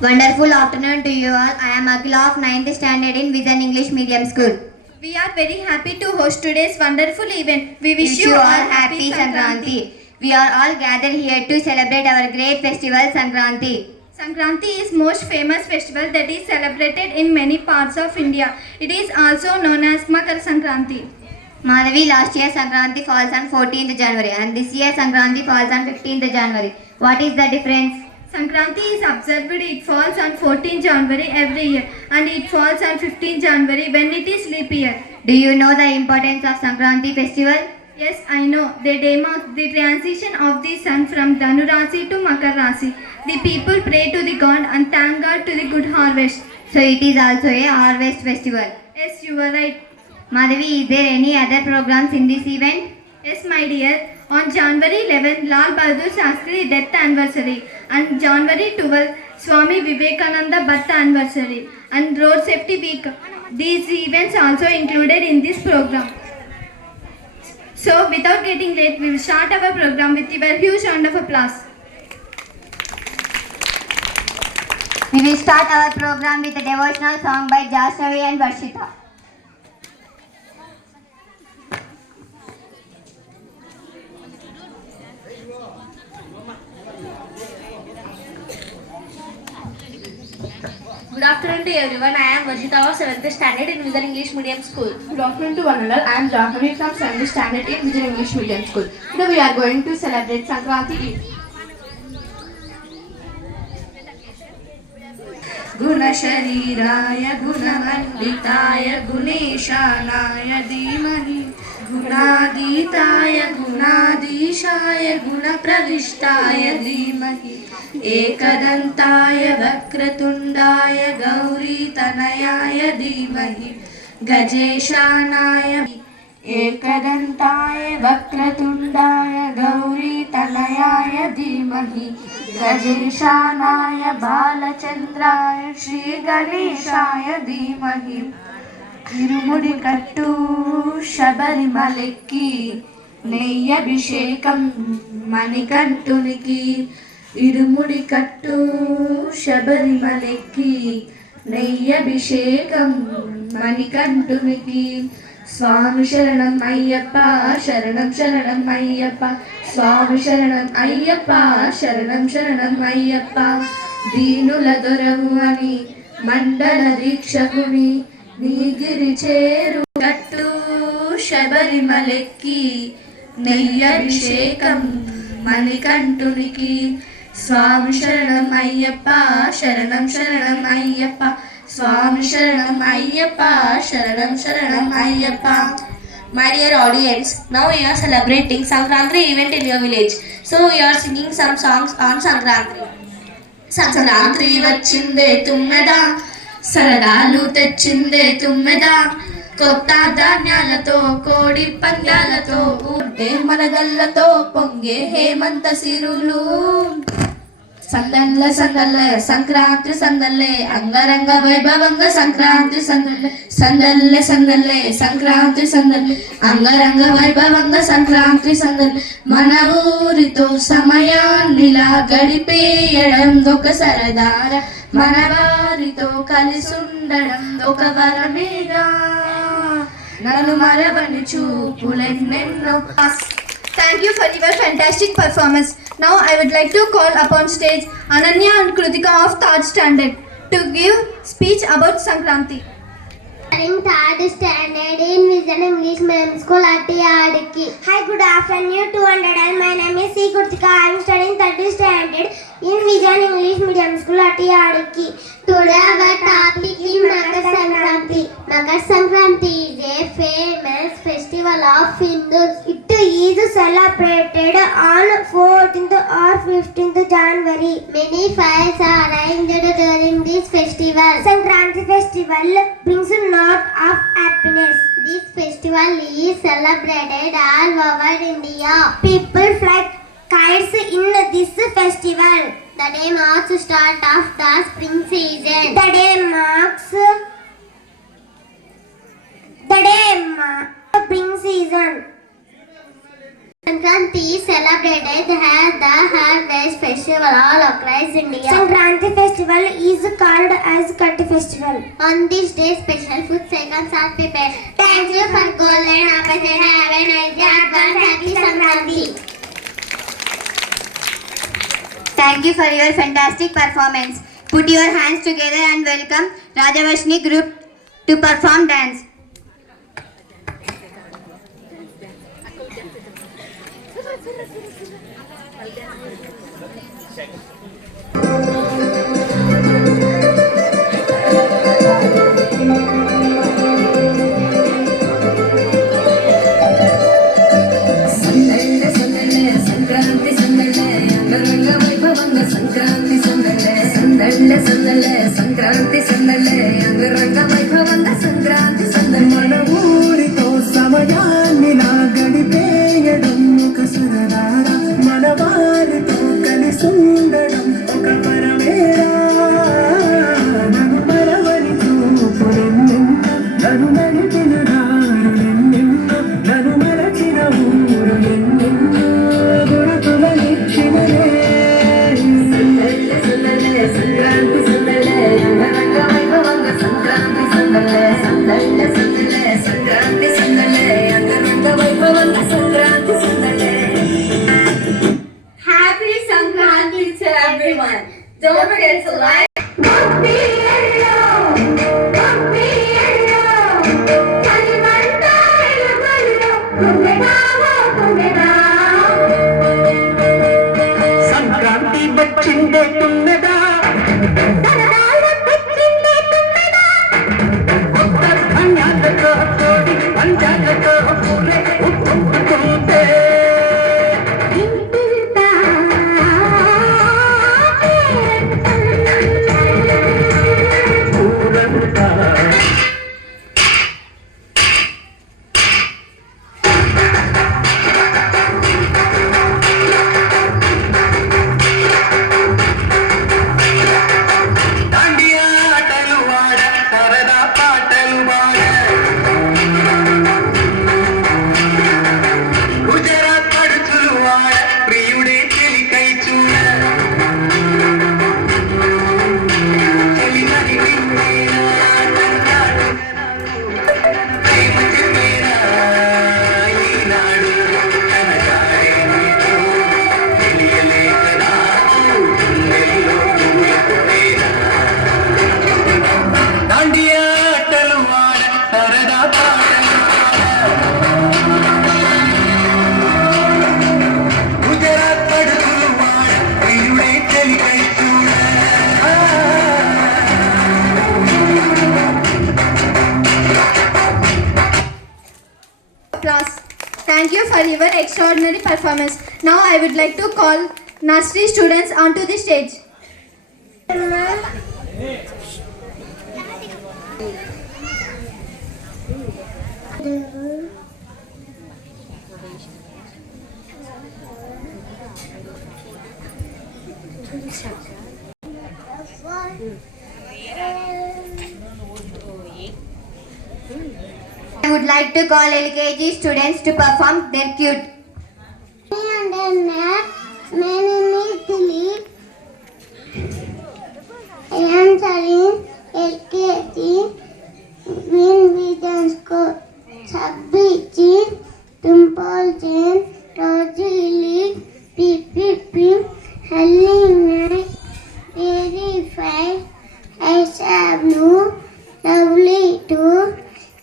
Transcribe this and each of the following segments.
Wonderful afternoon to you all. I am Akhila of 9th standard in Vision English Medium School. We are very happy to host today's wonderful event. We Wish you all happy Sankranti. We are all gathered here to celebrate our great festival Sankranti. Sankranti is most famous festival that is celebrated in many parts of India. It is also known as Makar Sankranti. Madhavi, last year Sankranti falls on 14th January and this year Sankranti falls on 15th January. What is the difference? Sankranti is observed, it falls on 14 January every year and it falls on 15 January when it is leap year. Do you know the importance of Sankranti festival? Yes, I know. The day marks the transition of the sun from Dhanu Rasi to Makar Rasi. The people pray to the god and thank God to the good harvest. So it is also a harvest festival. Yes, you are right. Madhavi, is there any other programs in this event? Yes, my dear. On January 11, Lal Bahadur Shastri death anniversary and January 12, Swami Vivekananda birth anniversary and Road Safety Week. These events also included in this program. So, without getting late, we will start our program with your huge round of applause. We will start our program with a devotional song by Jasnavi and Varshita. Good afternoon to everyone. I am Varshita of 7th standard in Vision English Medium School. Good afternoon to one and all. I am Jahnavi from 7th standard in Vision English Medium School. Today we are going to celebrate Sankranti. गुणशरीराय गुणमण्डिताय गुणेशानाय धीमहि गुणातीताय गुणाधीशाय गुणप्रविष्टाय धीमहि एकदन्ताय वक्रतुण्डाय गौरीतनयाय धीमहि गजेशानाय एकदन्ताय वक्रतुण्डाय गौरीतनयाय धीमहि गजेशानाय बालचन्द्राय श्रीगणेशाय धीमहि ఇరుముడి కట్టు శబరిమలెక్కి నెయ్యభిషేకం మణికంఠునికి ఇరుముడి కట్టు శబరిమలెక్కి నెయ్యభిషేకం మణికంఠునికి స్వామి శరణం అయ్యప్ప శరణం శరణం అయ్యప్ప స్వామి శరణం అయ్యప్ప శరణం శరణం అయ్యప్ప దీనుల దొరవు అని మండల దీక్షకుని నీగిరి చేరు కట్టు శబరిమలెక్కి నెయ్యభిషేకం మణికంఠునికి స్వామి శరణం అయ్యప్ప శరణం శరణం అయ్యప్ప స్వామి శరణం అయ్యప్ప శరణం శరణం Ayyappa. My dear audience, now we are celebrating Sankranti event in your village. So we are singing some songs on Sankranti. Sankranti వచ్చిందే తుమ్మెద సరదాలు తెచ్చిందే తుమ్మెద కొత్త ధాన్యాలతో కోడి పందాలతో ఊడే మనగల్లతో పొంగే హేమంత సిరులు సందల్ల సందల్ల సంక్రాంతి సందల్లే అంగరంగ వైభవంగా సంక్రాంతి సందల్లే సందల్లే సందల్లే సంక్రాంతి సందల్లే అంగరంగ వైభవంగా సంక్రాంతి సందల్లే మన ఊరితో సమయాన్నిలా గడిపేయడం ఒక సరదార మన వారితో కలిసి ఉండడం ఒక వరమేగా నన్ను మరవని చూపులెన్నెన్నో. Thank you for your fantastic performance. Now I would like to call upon stage Ananya and Kritika of 3rd standard to give speech about Sankranti. In 3rd standard in Vision English Medium School at Yadki. Hi, good afternoon to 100 and my name is C. Kritika. I am studying 3rd standard in Vision English Medium School at Yadki. Today our topic is Makar Sankranti. Makar Sankranti is a famous festival of Hindus. It is celebrated on 14th or 15th January. Many fires are arranged during this festival. Sankranti festival brings a lot of happiness. This festival is celebrated all over India. People fly kites in this festival. The day marks the start of the spring season. The day marks the spring season. Sankranti is celebrated as the harvest festival all across India. Sankranti festival is called as Katti festival. On this day, special food seconds are prepared. Thank you for golden opportunity. Have a nice day. Advance happy Sankranti. Thank you for your fantastic performance. Put your hands together and welcome Rajavashni group to perform dance. Sankranti సందళ్ళే అంగరంగ వైభవంగా సంక్రాంతి సందళ్ళే సందళ్ళే సందళ్ళే సంక్రాంతి సందళ్ళే అంగరంగ వైభవంగా సంక్రాంతి సందళ్ళే మన ఊరితో సమయాన్ని నా గడిపేయడం ఒక సరదారా మన వారితో కలిసి ఉండడం ఒక పరమేరా నన్ను మరవని చూపులెన్నెన్న నన్ను నడిపిన దారులెన్నెన్న నన్ను మరచిన ఊరు ఎన్నెన్నో గురుతులనిచ్చినలే సందళ్ళే సంక్రాంతి సందళ్ళే అంగరంగ వైభవంగా సంక్రాంతి సందళ్ళే సందళ్ళే సందళ్ళే సంక్రాంతి సందళ్ళే అంగరంగ వైభవంగా సంక్రాంతి సందళ్ళే. Happy Sankranti to everyone. Don't forget to like. Sankranti వచ్చిందే తుమ్మెదా ధాన్యాలతో కోడి పంచాలతో పూరే ఉప్పుకుంటే ఊరంతా దాండియా ఆటలు వాడ సరదా పాటలు వాడ గుజరాత్ పడుచులు వాడ ప్రియుడే చెలికై చూడ చెలికని వింటేనా కన్నాడు ప్రేమ చెప్పేనా ఈనాడు కనకాడే నీకు తెలియలేక నాకు గుండెల్లో గుమిపోయేనా దాండియా ఆటలు వాడ సరదా పాటలు గుజరాత్ పడుచులు వాడ ప్రియుడే చెలికై చూడ Class, thank you for your extraordinary performance. Now I would like to call nursery students onto the stage. I would like to call LKG students to perform their cute. My name is Dilip. I am studying LKG Green Vision School. Sabbiji, Dimple Jane, Rosie Lee, P. Helena, very fine. Aisha Blue, lovely too.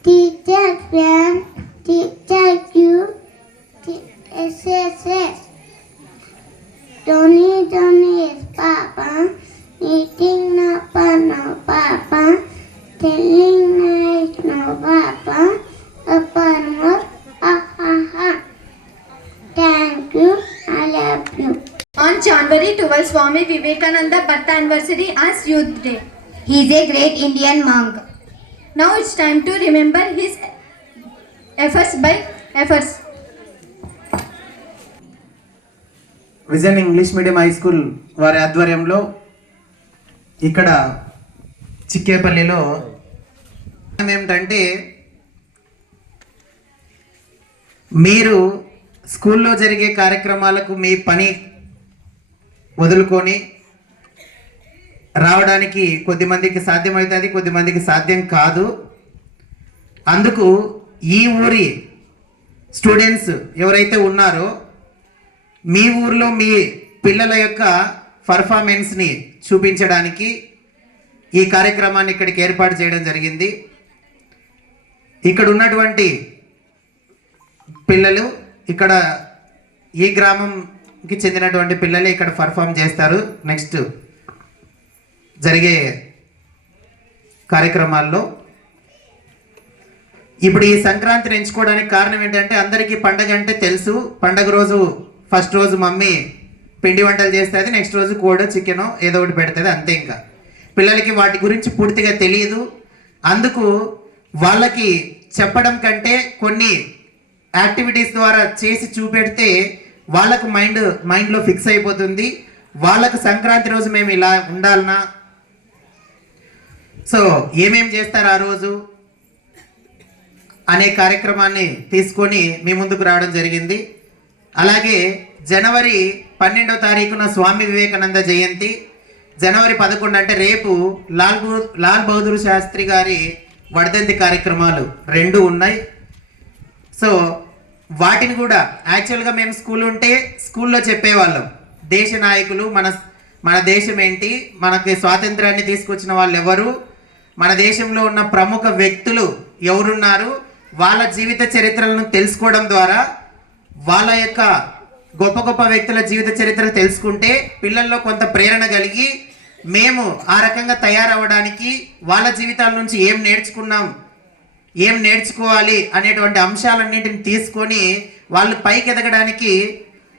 Teacher Fan, Teacher Q, SSS. Tony is Papa, eating no Papa, telling nice no Papa, upon what, ha. Thank you, I love you. On January 12, Swami Vivekananda birth anniversary as Youth Day. He is a great Indian monk. Now it's time to remember his efforts by efforts. Vision English medium high school వారి ఆధ్వర్యంలో ఇక్కడ చిక్కేపల్లిలో ఏమిటంటే మీరు స్కూల్లో జరిగే కార్యక్రమాలకు మీ పని వదులుకొని రావడానికి కొద్దిమందికి సాధ్యమవుతుంది, కొద్దిమందికి సాధ్యం కాదు. అందుకు ఈ ఊరి స్టూడెంట్స్ ఎవరైతే ఉన్నారో మీ ఊర్లో మీ పిల్లల యొక్క పర్ఫార్మెన్స్ని చూపించడానికి ఈ కార్యక్రమాన్ని ఇక్కడికి ఏర్పాటు చేయడం జరిగింది. ఇక్కడ ఉన్నటువంటి పిల్లలు ఇక్కడ ఈ గ్రామంకి చెందినటువంటి పిల్లలే ఇక్కడ పర్ఫామ్ చేస్తారు నెక్స్ట్ జరిగే కార్యక్రమాల్లో. ఇప్పుడు ఈ సంక్రాంతిని ఎంచుకోవడానికి కారణం ఏంటంటే అందరికీ పండగ అంటే తెలుసు. పండగ రోజు ఫస్ట్ రోజు మమ్మీ పిండి వంటలు చేస్తుంది, నెక్స్ట్ రోజు కోడో చికెనో ఏదో ఒకటి పెడుతుంది, అంతే. ఇంకా పిల్లలకి వాటి గురించి పూర్తిగా తెలియదు. అందుకు వాళ్ళకి చెప్పడం కంటే కొన్ని యాక్టివిటీస్ ద్వారా చేసి చూపెడితే వాళ్ళకు మైండ్లో ఫిక్స్ అయిపోతుంది. వాళ్ళకు సంక్రాంతి రోజు మేము ఇలా ఉండాలన్నా, సో ఏమేం చేస్తారు ఆ రోజు అనే కార్యక్రమాన్ని తీసుకొని మీ ముందుకు రావడం జరిగింది. అలాగే జనవరి 12వ తారీఖున స్వామి వివేకానంద జయంతి, జనవరి 11 అంటే రేపు లాల్ బహదూర్ శాస్త్రి గారి వర్ధంతి కార్యక్రమాలు 2 ఉన్నాయి. సో వాటిని కూడా యాక్చువల్గా మేము స్కూల్ ఉంటే స్కూల్లో చెప్పేవాళ్ళం. దేశ నాయకులు, మన దేశం ఏంటి, మనకి స్వాతంత్రాన్ని తీసుకొచ్చిన వాళ్ళు ఎవరు, మన దేశంలో ఉన్న ప్రముఖ వ్యక్తులు ఎవరున్నారు, వాళ్ళ జీవిత చరిత్రలను తెలుసుకోవడం ద్వారా వాళ్ళ యొక్క గొప్ప గొప్ప వ్యక్తుల జీవిత చరిత్రలు తెలుసుకుంటే పిల్లల్లో కొంత ప్రేరణ కలిగి మేము ఆ రకంగా తయారవ్వడానికి వాళ్ళ జీవితాల నుంచి ఏం నేర్చుకున్నాం, ఏం నేర్చుకోవాలి అనేటువంటి అంశాలన్నింటిని తీసుకొని వాళ్ళు పైకి ఎదగడానికి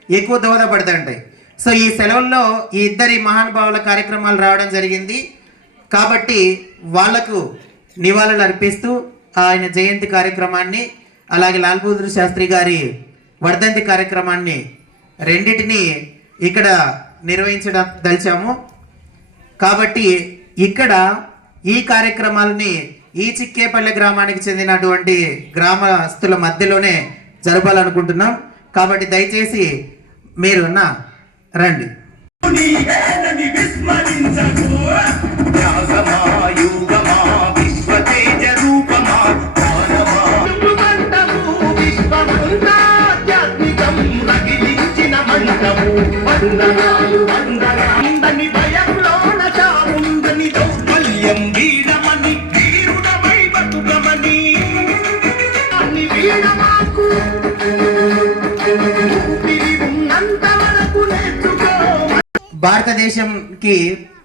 ఎక్కువ దోహదపడుతుంటాయి. సో ఈ సెలవుల్లో ఈ ఇద్దరి మహానుభావుల కార్యక్రమాలు రావడం జరిగింది కాబట్టి వాళ్లకు నివాళులు అర్పిస్తూ ఆయన జయంతి కార్యక్రమాన్ని అలాగే లాల్ బహదూర్ శాస్త్రి గారి వర్ధంతి కార్యక్రమాన్ని రెండిటిని ఇక్కడ నిర్వహించడం దలిచాము. కాబట్టి ఇక్కడ ఈ కార్యక్రమాలని ఈ చిక్కేపల్లి గ్రామానికి చెందినటువంటి గ్రామస్తుల మధ్యలోనే జరపాలనుకుంటున్నాం. కాబట్టి దయచేసి మీరు రండి. భారతదేశంకి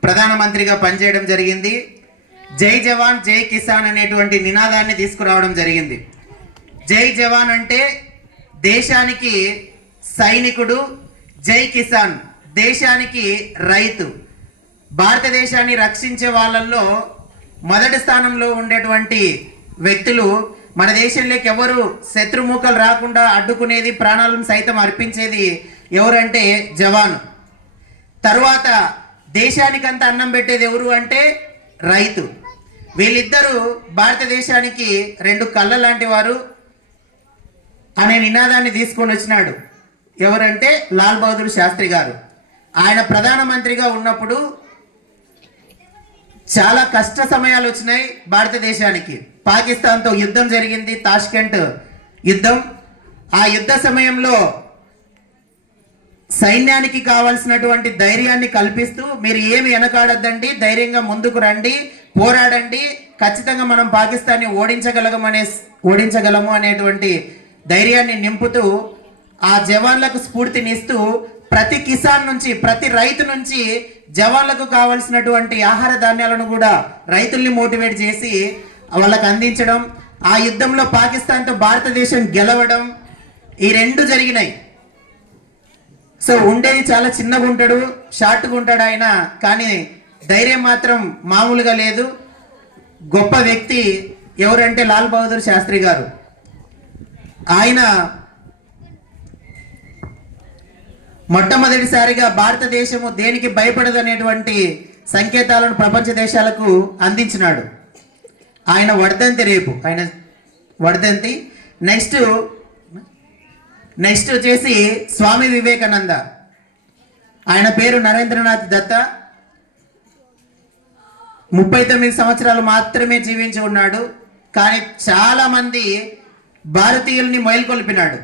ప్రధానమంత్రిగా పనిచేయడం జరిగింది. జై జవాన్ జై కిసాన్ అనేటువంటి నినాదాన్ని తీసుకురావడం జరిగింది. జై జవాన్ అంటే దేశానికి సైనికుడు, జై కిసాన్ దేశానికి రైతు. భారతదేశాన్ని రక్షించే వాళ్ళల్లో మొదటి స్థానంలో ఉండేటువంటి వ్యక్తులు, మన దేశంలోకి ఎవరు శత్రుముఖలు రాకుండా అడ్డుకునేది, ప్రాణాలను సైతం అర్పించేది ఎవరంటే జవాను. తరువాత దేశానికంతా అన్నం పెట్టేది ఎవరు అంటే రైతు. వీళ్ళిద్దరూ భారతదేశానికి 2 కళ్ళ లాంటి వారు అనే నినాదాన్ని తీసుకొని వచ్చినాడు. ఎవరంటే లాల్ బహదూర్ శాస్త్రి గారు. ఆయన ప్రధానమంత్రిగా ఉన్నప్పుడు చాలా కష్ట సమయాలు వచ్చినాయి భారతదేశానికి. పాకిస్తాన్తో యుద్ధం జరిగింది, తాష్కెంట్ యుద్ధం. ఆ యుద్ధ సమయంలో సైన్యానికి కావాల్సినటువంటి ధైర్యాన్ని కల్పిస్తూ మీరు ఏమి వెనకాడద్దండి, ధైర్యంగా ముందుకు రండి, పోరాడండి, ఖచ్చితంగా మనం పాకిస్తాన్ని ఓడించగలము అనేటువంటి ధైర్యాన్ని నింపుతూ ఆ జవాన్లకు స్ఫూర్తినిస్తూ ప్రతి కిసాన్ నుంచి, ప్రతి రైతు నుంచి జవాన్లకు కావాల్సినటువంటి ఆహార ధాన్యాలను కూడా రైతుల్ని మోటివేట్ చేసి వాళ్ళకు అందించడం, ఆ యుద్ధంలో పాకిస్తాన్తో భారతదేశం గెలవడం, ఈ 2 జరిగినాయి. సో ఉండేది చాలా చిన్నగా ఉంటాడు, షార్ట్గా ఉంటాడు ఆయన, కానీ ధైర్యం మాత్రం మామూలుగా లేదు. గొప్ప వ్యక్తి ఎవరంటే లాల్ బహదూర్ శాస్త్రి గారు. ఆయన మొట్టమొదటిసారిగా భారతదేశము దేనికి భయపడదు అనేటువంటి సంకేతాలను ప్రపంచ దేశాలకు అందించినాడు. ఆయన వర్ధంతి రేపు, ఆయన వర్ధంతి. నెక్స్ట్ వచ్చేసి స్వామి వివేకానంద. ఆయన పేరు నరేంద్రనాథ్ దత్త. 39 సంవత్సరాలు మాత్రమే జీవించి ఉన్నాడు. కానీ చాలామంది భారతీయుల్ని మొయలుకొల్పినాడు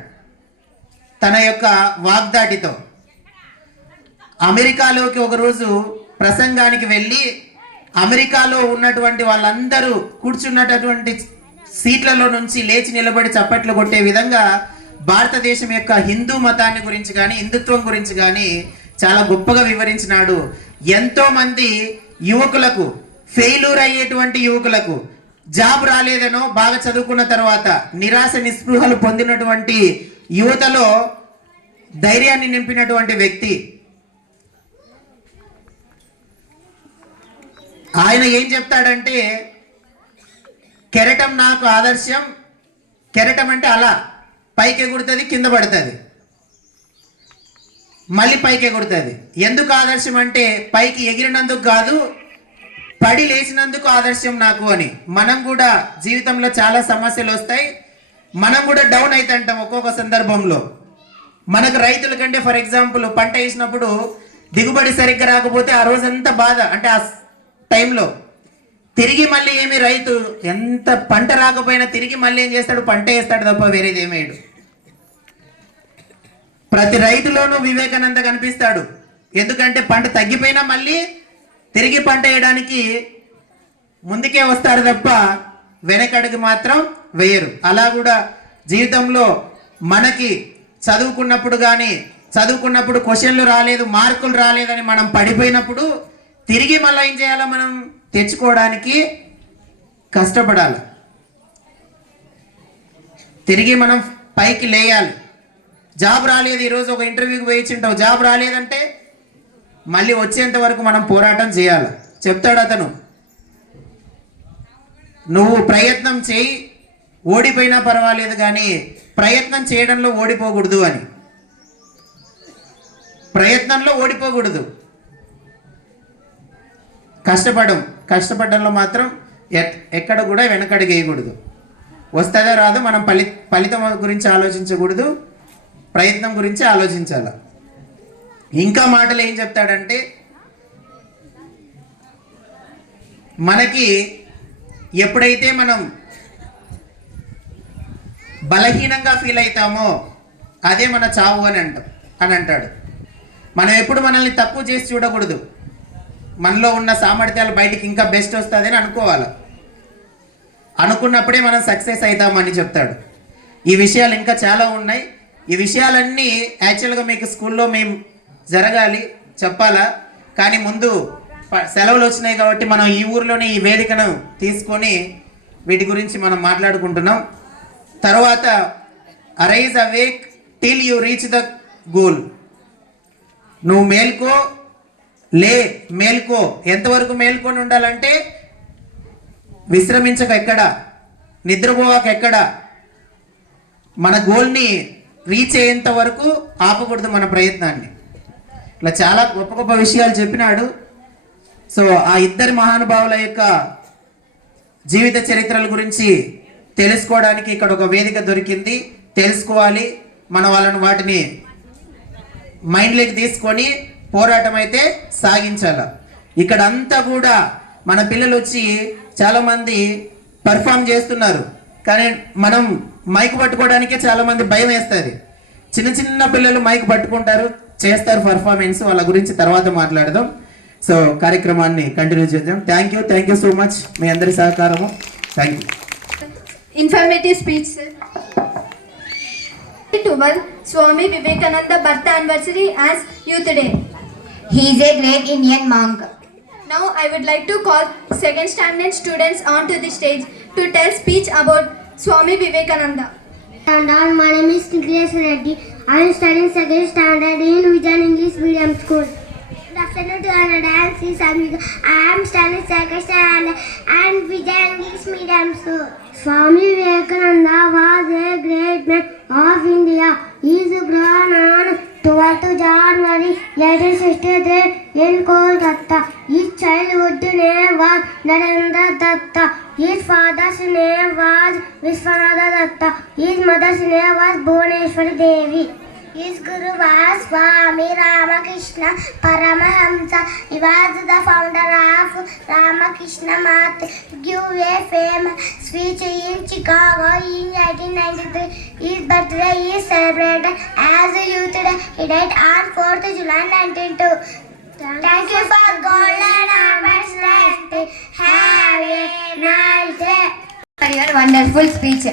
తన యొక్క వాగ్దాటితో. అమెరికాలోకి ఒకరోజు ప్రసంగానికి వెళ్ళి అమెరికాలో ఉన్నటువంటి వాళ్ళందరూ కూర్చున్నటువంటి సీట్లలో నుంచి లేచి నిలబడి చప్పట్లు కొట్టే విధంగా భారతదేశం యొక్క హిందూ మతాన్ని గురించి కానీ హిందుత్వం గురించి కానీ చాలా గొప్పగా వివరించినాడు. ఎంతో మంది యువకులకు, ఫెయిల్యూర్ అయ్యేటువంటి యువకులకు, జాబ్ రాలేదనో బాగా చదువుకున్న తర్వాత నిరాశ నిస్పృహలు పొందినటువంటి యువతలో ధైర్యాన్ని నింపినటువంటి వ్యక్తి. ఆయన ఏం చెప్తాడంటే, కెరటం నాకు ఆదర్శం. కెరటం అంటే అలా పైకి ఎగురుతుంది, కింద పడుతుంది, మళ్ళీ పైకి ఎగురుతుంది. ఎందుకు ఆదర్శం అంటే పైకి ఎగిరినందుకు కాదు, పడి లేచినందుకు ఆదర్శం నాకు అని. మనం కూడా జీవితంలో చాలా సమస్యలు వస్తాయి, మనం కూడా డౌన్ అవుతుంటాం ఒక్కొక్క సందర్భంలో. మనకు రైతుల కంటే ఫర్ ఎగ్జాంపుల్ పంట వేసినప్పుడు దిగుబడి సరిగ్గా రాకపోతే ఆ రోజంతా బాధ. అంటే ఆ టైంలో తిరిగి మళ్ళీ ఏమి రైతు ఎంత పంట రాకపోయినా తిరిగి మళ్ళీ ఏం చేస్తాడు, పంట వేస్తాడు తప్ప వేరేది ఏమేయడు. ప్రతి రైతులోనూ వివేకానంద కనిపిస్తాడు. ఎందుకంటే పంట తగ్గిపోయినా మళ్ళీ తిరిగి పంట వేయడానికి ముందుకే వస్తారు తప్ప వెనకడుగు మాత్రం వేయరు. అలా కూడా జీవితంలో మనకి చదువుకున్నప్పుడు క్వశ్చన్లు రాలేదు, మార్కులు రాలేదని మనం పడిపోయినప్పుడు తిరిగి మళ్ళీ ఏం చేయాలో, మనం తెచ్చుకోవడానికి కష్టపడాలి, తిరిగి మనం పైకి లేయాలి. జాబ్ రాలేదు, ఈరోజు ఒక ఇంటర్వ్యూకి పోయిచ్చింటావు, జాబ్ రాలేదంటే మళ్ళీ వచ్చేంత వరకు మనం పోరాటం చేయాలి. చెప్తాడు అతను, నువ్వు ప్రయత్నం చేయి, ఓడిపోయినా పర్వాలేదు కానీ ప్రయత్నం చేయడంలో ఓడిపోకూడదు అని. ప్రయత్నంలో ఓడిపోకూడదు, కష్టపడంలో మాత్రం ఎక్కడ కూడా వెనకడుగు వేయకూడదు. వస్తుందో రాదో మనం ఫలితం గురించి ఆలోచించకూడదు, ప్రయత్నం గురించి ఆలోచించాల. ఇంకా మాటలు ఏం చెప్తాడంటే, మనకి ఎప్పుడైతే మనం బలహీనంగా ఫీల్ అవుతామో అదే మన చావు అని అంటాడు. మనం ఎప్పుడు మనల్ని తక్కువ చేసి చూడకూడదు, మనలో ఉన్న సామర్థ్యాలు బయటికి ఇంకా బెస్ట్ వస్తుందని అనుకోవాలి. అనుకున్నప్పుడే మనం సక్సెస్ అవుతామని చెప్తాడు. ఈ విషయాలు ఇంకా చాలా ఉన్నాయి. ఈ విషయాలన్నీ యాక్చువల్గా మీకు స్కూల్లో మేము జరగాలి, చెప్పాలా. కానీ ముందు సెలవులు వచ్చినాయి కాబట్టి మనం ఈ ఊర్లోనే ఈ వేదికను తీసుకొని వీటి గురించి మనం మాట్లాడుకుంటున్నాం. తర్వాత arise awake till you reach the goal. నువ్వు మేల్కో. ఎంతవరకు మేల్కొని ఉండాలంటే విశ్రమించక ఎక్కడ, నిద్రపోవాక ఎక్కడ, మన గోల్ని రీచ్ అయ్యేంత వరకు ఆపకూడదు మన ప్రయత్నాన్ని. ఇలా చాలా గొప్ప గొప్ప విషయాలు చెప్పినాడు. సో ఆ ఇద్దరి మహానుభావుల యొక్క జీవిత చరిత్రల గురించి తెలుసుకోవడానికి ఇక్కడ ఒక వేదిక దొరికింది. తెలుసుకోవాలి, మన వాళ్ళని వాటిని మైండ్లోకి తీసుకొని పోరాటం అయితే సాగించాల. ఇక్కడ అంతా కూడా మన పిల్లలు వచ్చి చాలామంది పర్ఫామ్ చేస్తున్నారు, కానీ మనం మైక్ పట్టుకోవడానికే చాలామంది భయం వేస్తుంది. చిన్న పిల్లలు మైక్ పట్టుకుంటారు, చేస్తారు పర్ఫార్మెన్స్. వాళ్ళ గురించి తర్వాత మాట్లాడదాం. సో కార్యక్రమాన్ని కంటిన్యూ చేద్దాం. థ్యాంక్ యూ సో మచ్, మీ అందరి సహకారము. Thank you. Informative speech, sir. 12 Swami Vivekananda birth anniversary as Youth Day. He is a great Indian monk. Now I would like to call second standard students onto the stage to tell speech about Swami Vivekananda. And my name is Nikhilesh Reddy. I am studying second standard in Vijayan English Medium School. Good afternoon to our dance is Amika. I am studying second standard and Vijayan English Medium School. Swami Vivekananda was a great man of India. He is born on 12th January 1863 in Kolkata. His childhood name was Narendra Datta. His father's name was Vishwanatha Datta. His mother's name was Bhuvaneshwari Devi. His guru was Swami Ramakrishna Paramahamsa. He was the founder of Ramakrishna Math. Gave a famous speech in Chicago in 1893. His birthday is celebrated as a youth day. He died on 4th July 1902. Thank you for golden opportunity. Have a nice day. For your wonderful speech.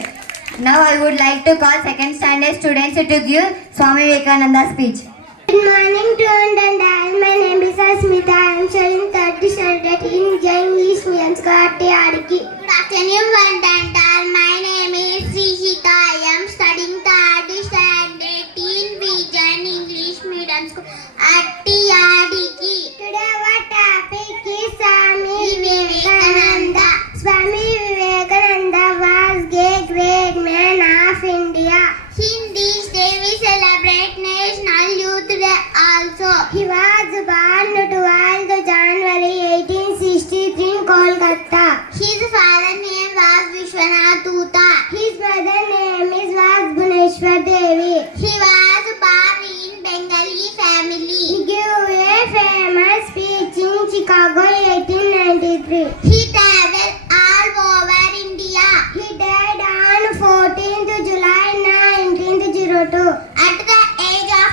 Now I would like to call second standard students to give Swami Vivekananda speech. Good morning to all and all. My name is Asmita. I am studying 3rd standard in English medium school at Yadiki. Good afternoon, one and all. My name is Srishika. I am studying 3rd standard in Vijan English medium school at Yadiki. Today our topic is Swami Vivekananda. Swami Vivekananda was a great man of India. In this day we celebrate National Youth Day also. He was born 12th January 1863 in Kolkata. His father's name was Vishwanath Dutta. His mother's name was Bhuneshwar Devi. He was born in Bengali family. He gave a famous speech in Chicago 1893. He traveled all over India. He died on 14th July 1902 at the age of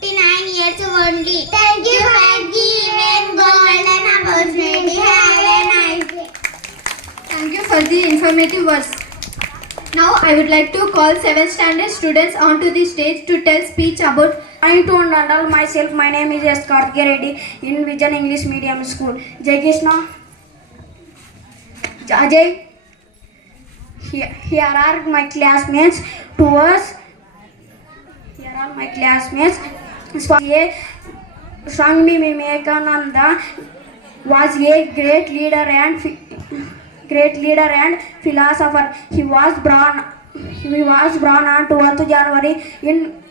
39 years only. Thank you for giving golden opportunity. Have a nice day. Thank you for the informative words. Now I would like to call 7th standard students onto the stage to tell speech about. I to handle myself. My name is S. Karthikeya Reddy in Vijan English Medium School. Jai Krishna. Ajay. Here are my classmates. Swami Vivekananda was a great leader and philosopher. He was born on 12th January in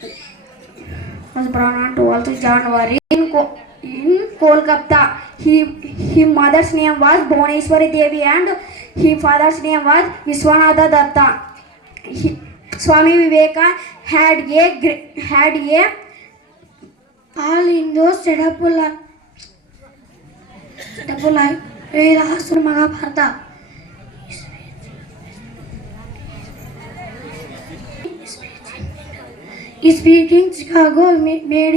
Kolkata. His mother's name was Bhuneshwari Devi and his father's name was Vishwanatha Dutta. Swami Viveka had a all Hindu setup life Vedasur Mahabharata. His speech in Chicago made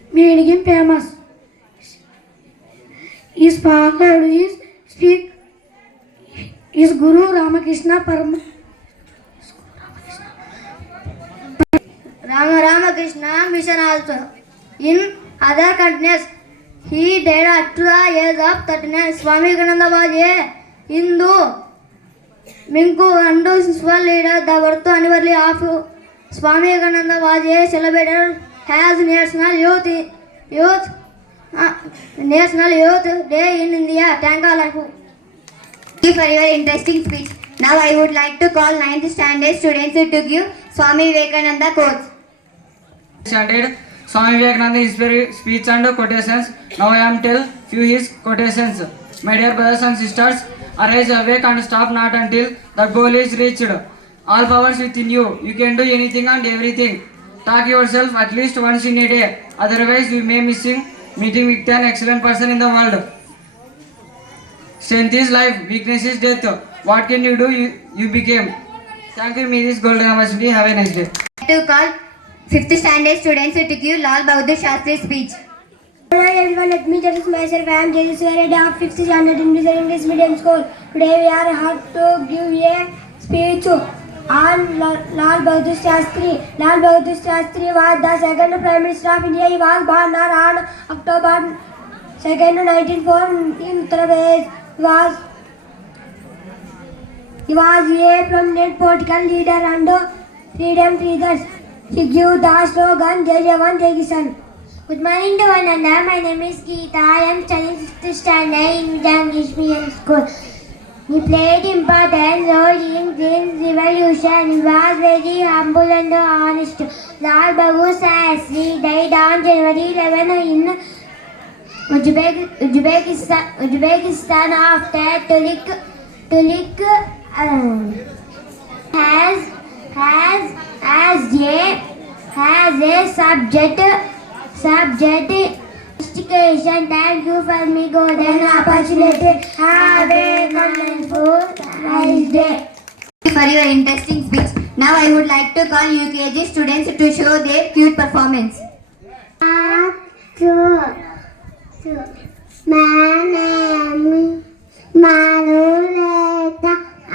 him famous. His father is Guru Ramakrishna Ramakrishna mission also. In other countries, he died at the age of 39. Swami Vivekananda was a Hindu, Minku and spiritual leader. The birth anniversary of Swami Vivekananda was celebrated as National Youth Day in India. Thank all of you. Thank you for your interesting speech. Now I would like to call 9th standard students to give Swami Vivekananda quotes. Standard Swami Vivekananda inspired speech and quotations. Now I am tell few his quotations. My dear brothers and sisters, arise, awake and stop not until the goal is reached. All powers within you. You can do anything and everything. Talk yourself at least once in a day. Otherwise you may meeting with an excellent person in the world. Strength is life, weakness is death. What can you do? You became. Thank you, me this golden opportunity. Have a nice day. To call 5th standard students to give Lal Bahadur Shastri speech. Hello everyone, let me introduce myself. I am Jayaswar Reddy of 5th standard in Vijan English Medium School. Today we are here to give a speech on Lal Bahadur Shastri. Lal Bahadur Shastri was the second Prime Minister of India. He was born on October 2nd, 1904 in Uttar Pradesh. He was a prominent political leader and freedom fighter. He gave the slogan Jai Jawan Jai Kisan. Good morning to one and all. My name is Geeta. I am studying 6th standard in English Medium School. He played important role in Indian Revolution. He was very humble and honest. Lal Bahadur Shastri died on January 11 in Uzbekistan after has a subject investigation. Thank you for me golden opportunity. Have a wonderful nice day. For your interesting speech. Now I would like to call UKG students to show their cute performance. My name is Maruleta. I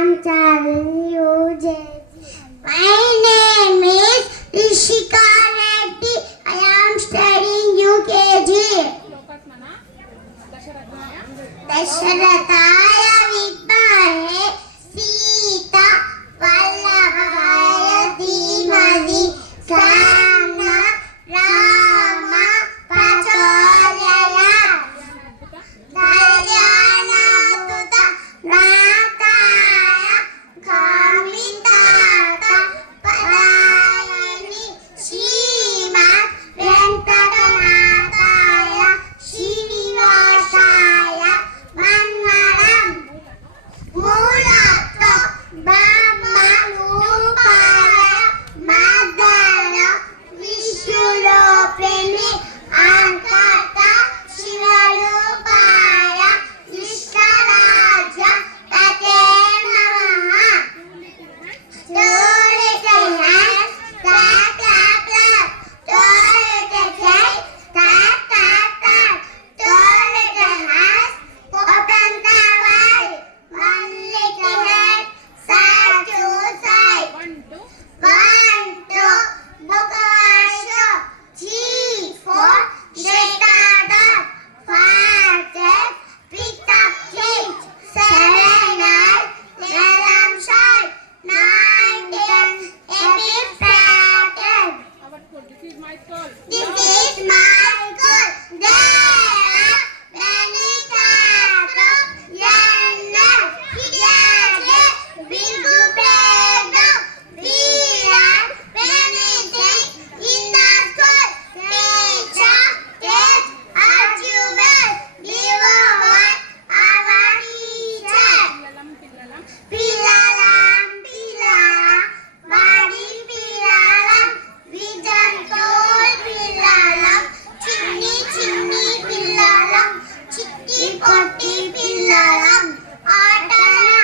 am telling you my name is Ishika Reddy. I am studying UKG. Dasharataya Vidmahe Sita Vallabhaya Dhimani Sana Rama Prachodaya Kalyanatuta Nataya Kamitata Parayani Srimat Venkatanataya Srinivasaya Manmaram Mulato Brahmanupaya Madara Vishulopeni Ankata Shivalupaya Vishkaraja Tate Namaha. Storytell hands, clap, clap, clap. Storytell hands, clap, clap, clap. Storytell hands, open the wide. One little head, side to side. 1, 2, Bukasho. 3, 4, Shekada. 5, 6, pick up kids. 7, 8, let them shine. 9, 10, epic pattern. This is my school. There are many types of learners. Here, Bingu playground. We learn many things in the school. Teacher, test, achievement. Give a one, our teacher. Pillalam, pillalam, body pillalam, vision soul pillalam, chinni chinni pillalam, chitti potti pillalam, atana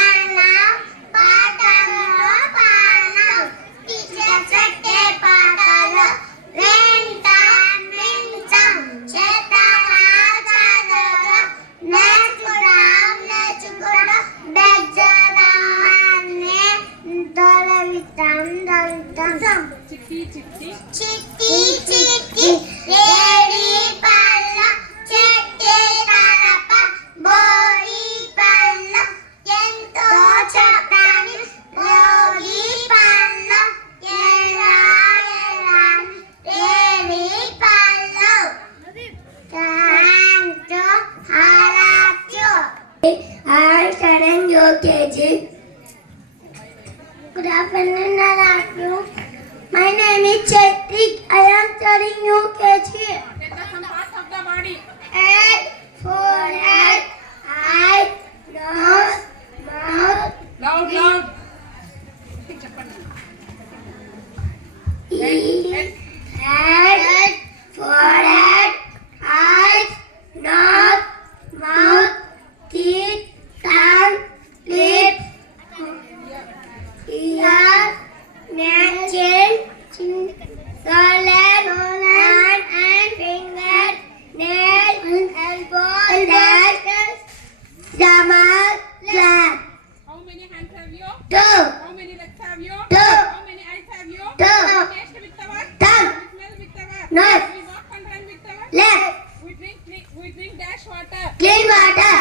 annam, patanlo panam, teacher sette patalu, ventam ventam, chetana chadara, nechukuram, bejjadane, dolavitam dolavitam. Chitti chitti, redi palla, chette kalapa, boi palla, ento chapani, logi palla, erani, redi palla. Tanto haracho. I am studying UKG. Good afternoon, all of you. My name is Chaitik. I am studying UKG. Get some parts of the body. Head, forehead, eye, nose, mouth. Loud. Head, forehead, eyes, nose, mouth, teeth, tongue, lips, ears, neck, chin, solid, hand and finger, nails, elbows, legs, stomach, leg. How many hands have you? 2, How many legs have you? 2, How many eyes have you? 2, Taste with the what? tongue, We smell with the what? nose, We walk and run with the what? leg, We drink dash water. clean water,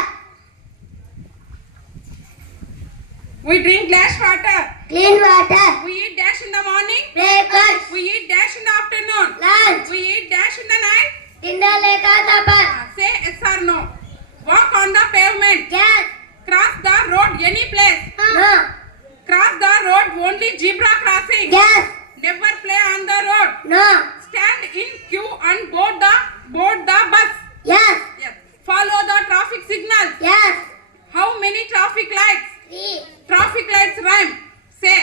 We drink dash water. clean water, We eat dash in the morning. breakfast, We eat dash in the afternoon. lunch, We eat dash in the night. dinner, leka, supper, Say yes or no. Walk on the pavement. yes, Cross the road any place. no, Cross the road only zebra crossing. yes, Never play on the road. no, Stand in queue and board the bus. yes, Yes. Follow the traffic signals. yes, How many traffic lights? 3, Traffic lights rhyme. Say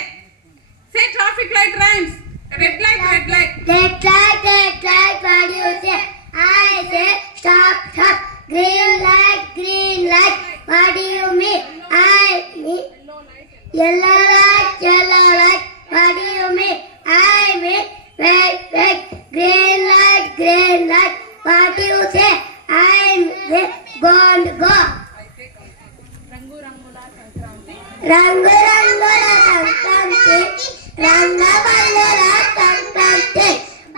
Green light. What do you mean? I mean yellow light. What do you mean? I mean red. Green light. What do you say? I mean go. రంగు రంగుల సంక్రాంతి రంగవల్లుల సంక్రాంతి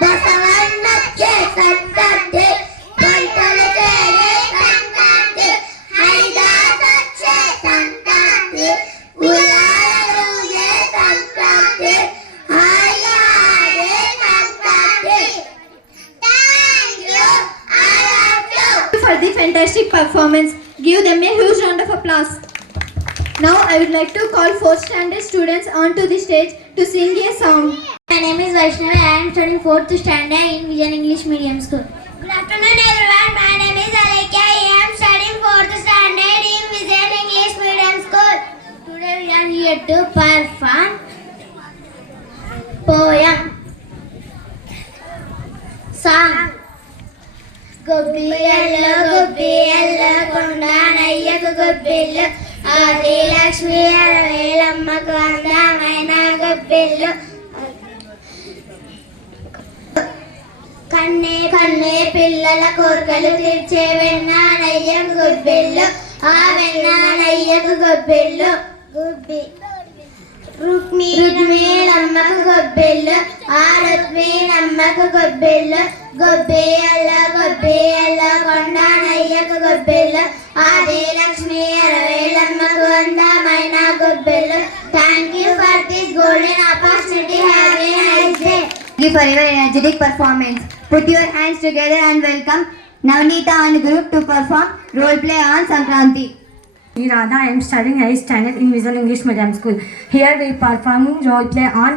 బసవన్నొచ్చే సంక్రాంతి పంటలు చేరే సంక్రాంతి హరిదాసొచ్చే సంక్రాంతి ఉయ్యాలూగే సంక్రాంతి ఆయాడే Sankranti. Thank you. I love you. For the fantastic performance, give them a huge round of applause. Now I would like to call 4th standard students onto the stage to sing a song. My name is Vaishnavi. I am studying 4th standard in Vision English Medium School. Good afternoon everyone. My name is Alekya. I am studying 4th standard in Vision English Medium School. Today we are here to perform poem, song. Gobbi yellow konda nayyaku gobbillu ఆది లక్ష్మి అరవేలమ్మకు అందమైన గొబ్బిల్లు కన్నే పిల్లల కోరికలు తీర్చే వెన్నానయ్యకు గొబ్బిల్లు ఆ వెన్నానయ్యకు గొబ్బిల్లు రుక్మిణమ్మకు గొబ్బిల్లు ఆ రుక్మిణమ్మకు గొబ్బిల్లు గొబ్బియల్ల కొండానయ్యకు గొబ్బిల్లు ఆది లక్ష్మి అరవేలమ్మకు అందమైన గొబ్బిల్లు. Thank you for this golden opportunity. Have a nice day. Thank you for your energetic performance. Put your hands together and welcome Navneeta and group to perform role play on Sankranti. Radha, I am studying 8th standard in Vision English Medium School. Here we perform role play on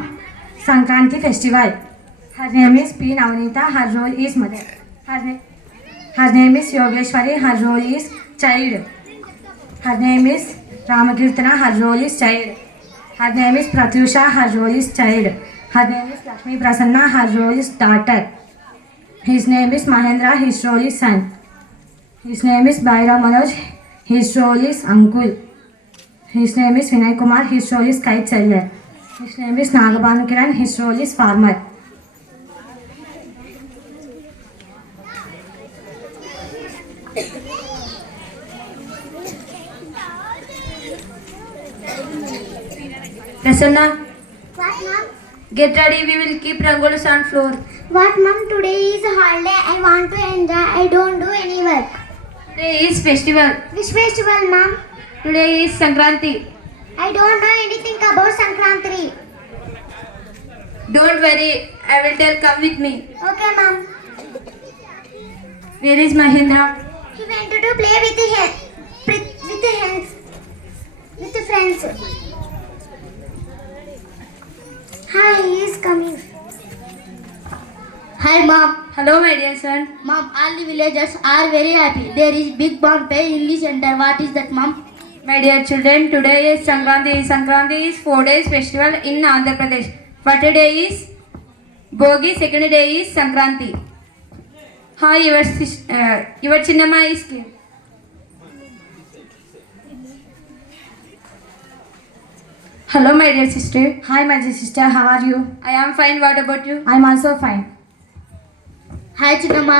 Sankranti festival. Her name is P. Navneeta. Her role is mother. Her name is Yogeshwari. Her role is child. Her name is Ramakirtana. Her role is child. Her name is Pratyusha. Her role is child. Her name is Lakshmi Prasanna. Her role is daughter. His name is Mahendra. His role is son. His name is Bhaira Manoj. His role is uncle. His name is Vinay Kumar. His role is kite seller. His name is Nagabanu Kiran. His role is farmer. Prasanna, What mom? get ready. We will keep rangolis on floor. What mom? Today is a holiday. I want to enjoy. I don't do any work. Today is festival. Which festival mom? Today is Sankranti. I don't know anything about Sankranti. Don't worry. I will tell. Come with me. Okay mom. Where is Mahendra? He went to play with the hands, with the friends. Hi, he is coming. Hi mom. Hello, my dear son. Mom, all the villagers are very happy. There is big bonfire in the center. What is that mom? My dear children, today is Sankranti. Sankranti is 4 days festival in Andhra Pradesh. First day is Bogi, second day is Sankranti. Hi, your Chinnamma is here. Hello, my dear sister. Hi, my dear sister. How are you? I am fine. What about you? I am also fine. Hi Chinnamma.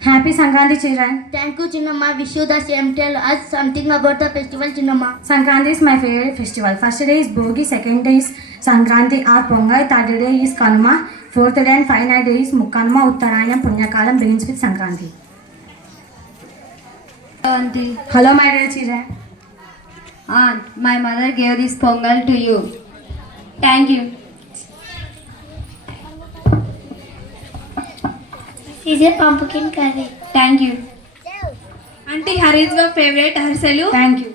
Happy Sankranti, children. Thank you Chinnamma. Wish you the same. Tell us something about the festival Chinnamma. Sankranti is my favorite festival. First day is Bogi, second day is Sankranti or Pongal, third day is Kanuma, fourth day and final day is Mukkanuma, Uttarayana, Punyakalam begins with Sankranti. Auntie. Hello, my dear children. Aunt, my mother gave this pongal to you. Thank you. This is a pumpkin curry. Thank you. Auntie, her is your favorite. Her salute. Thank you.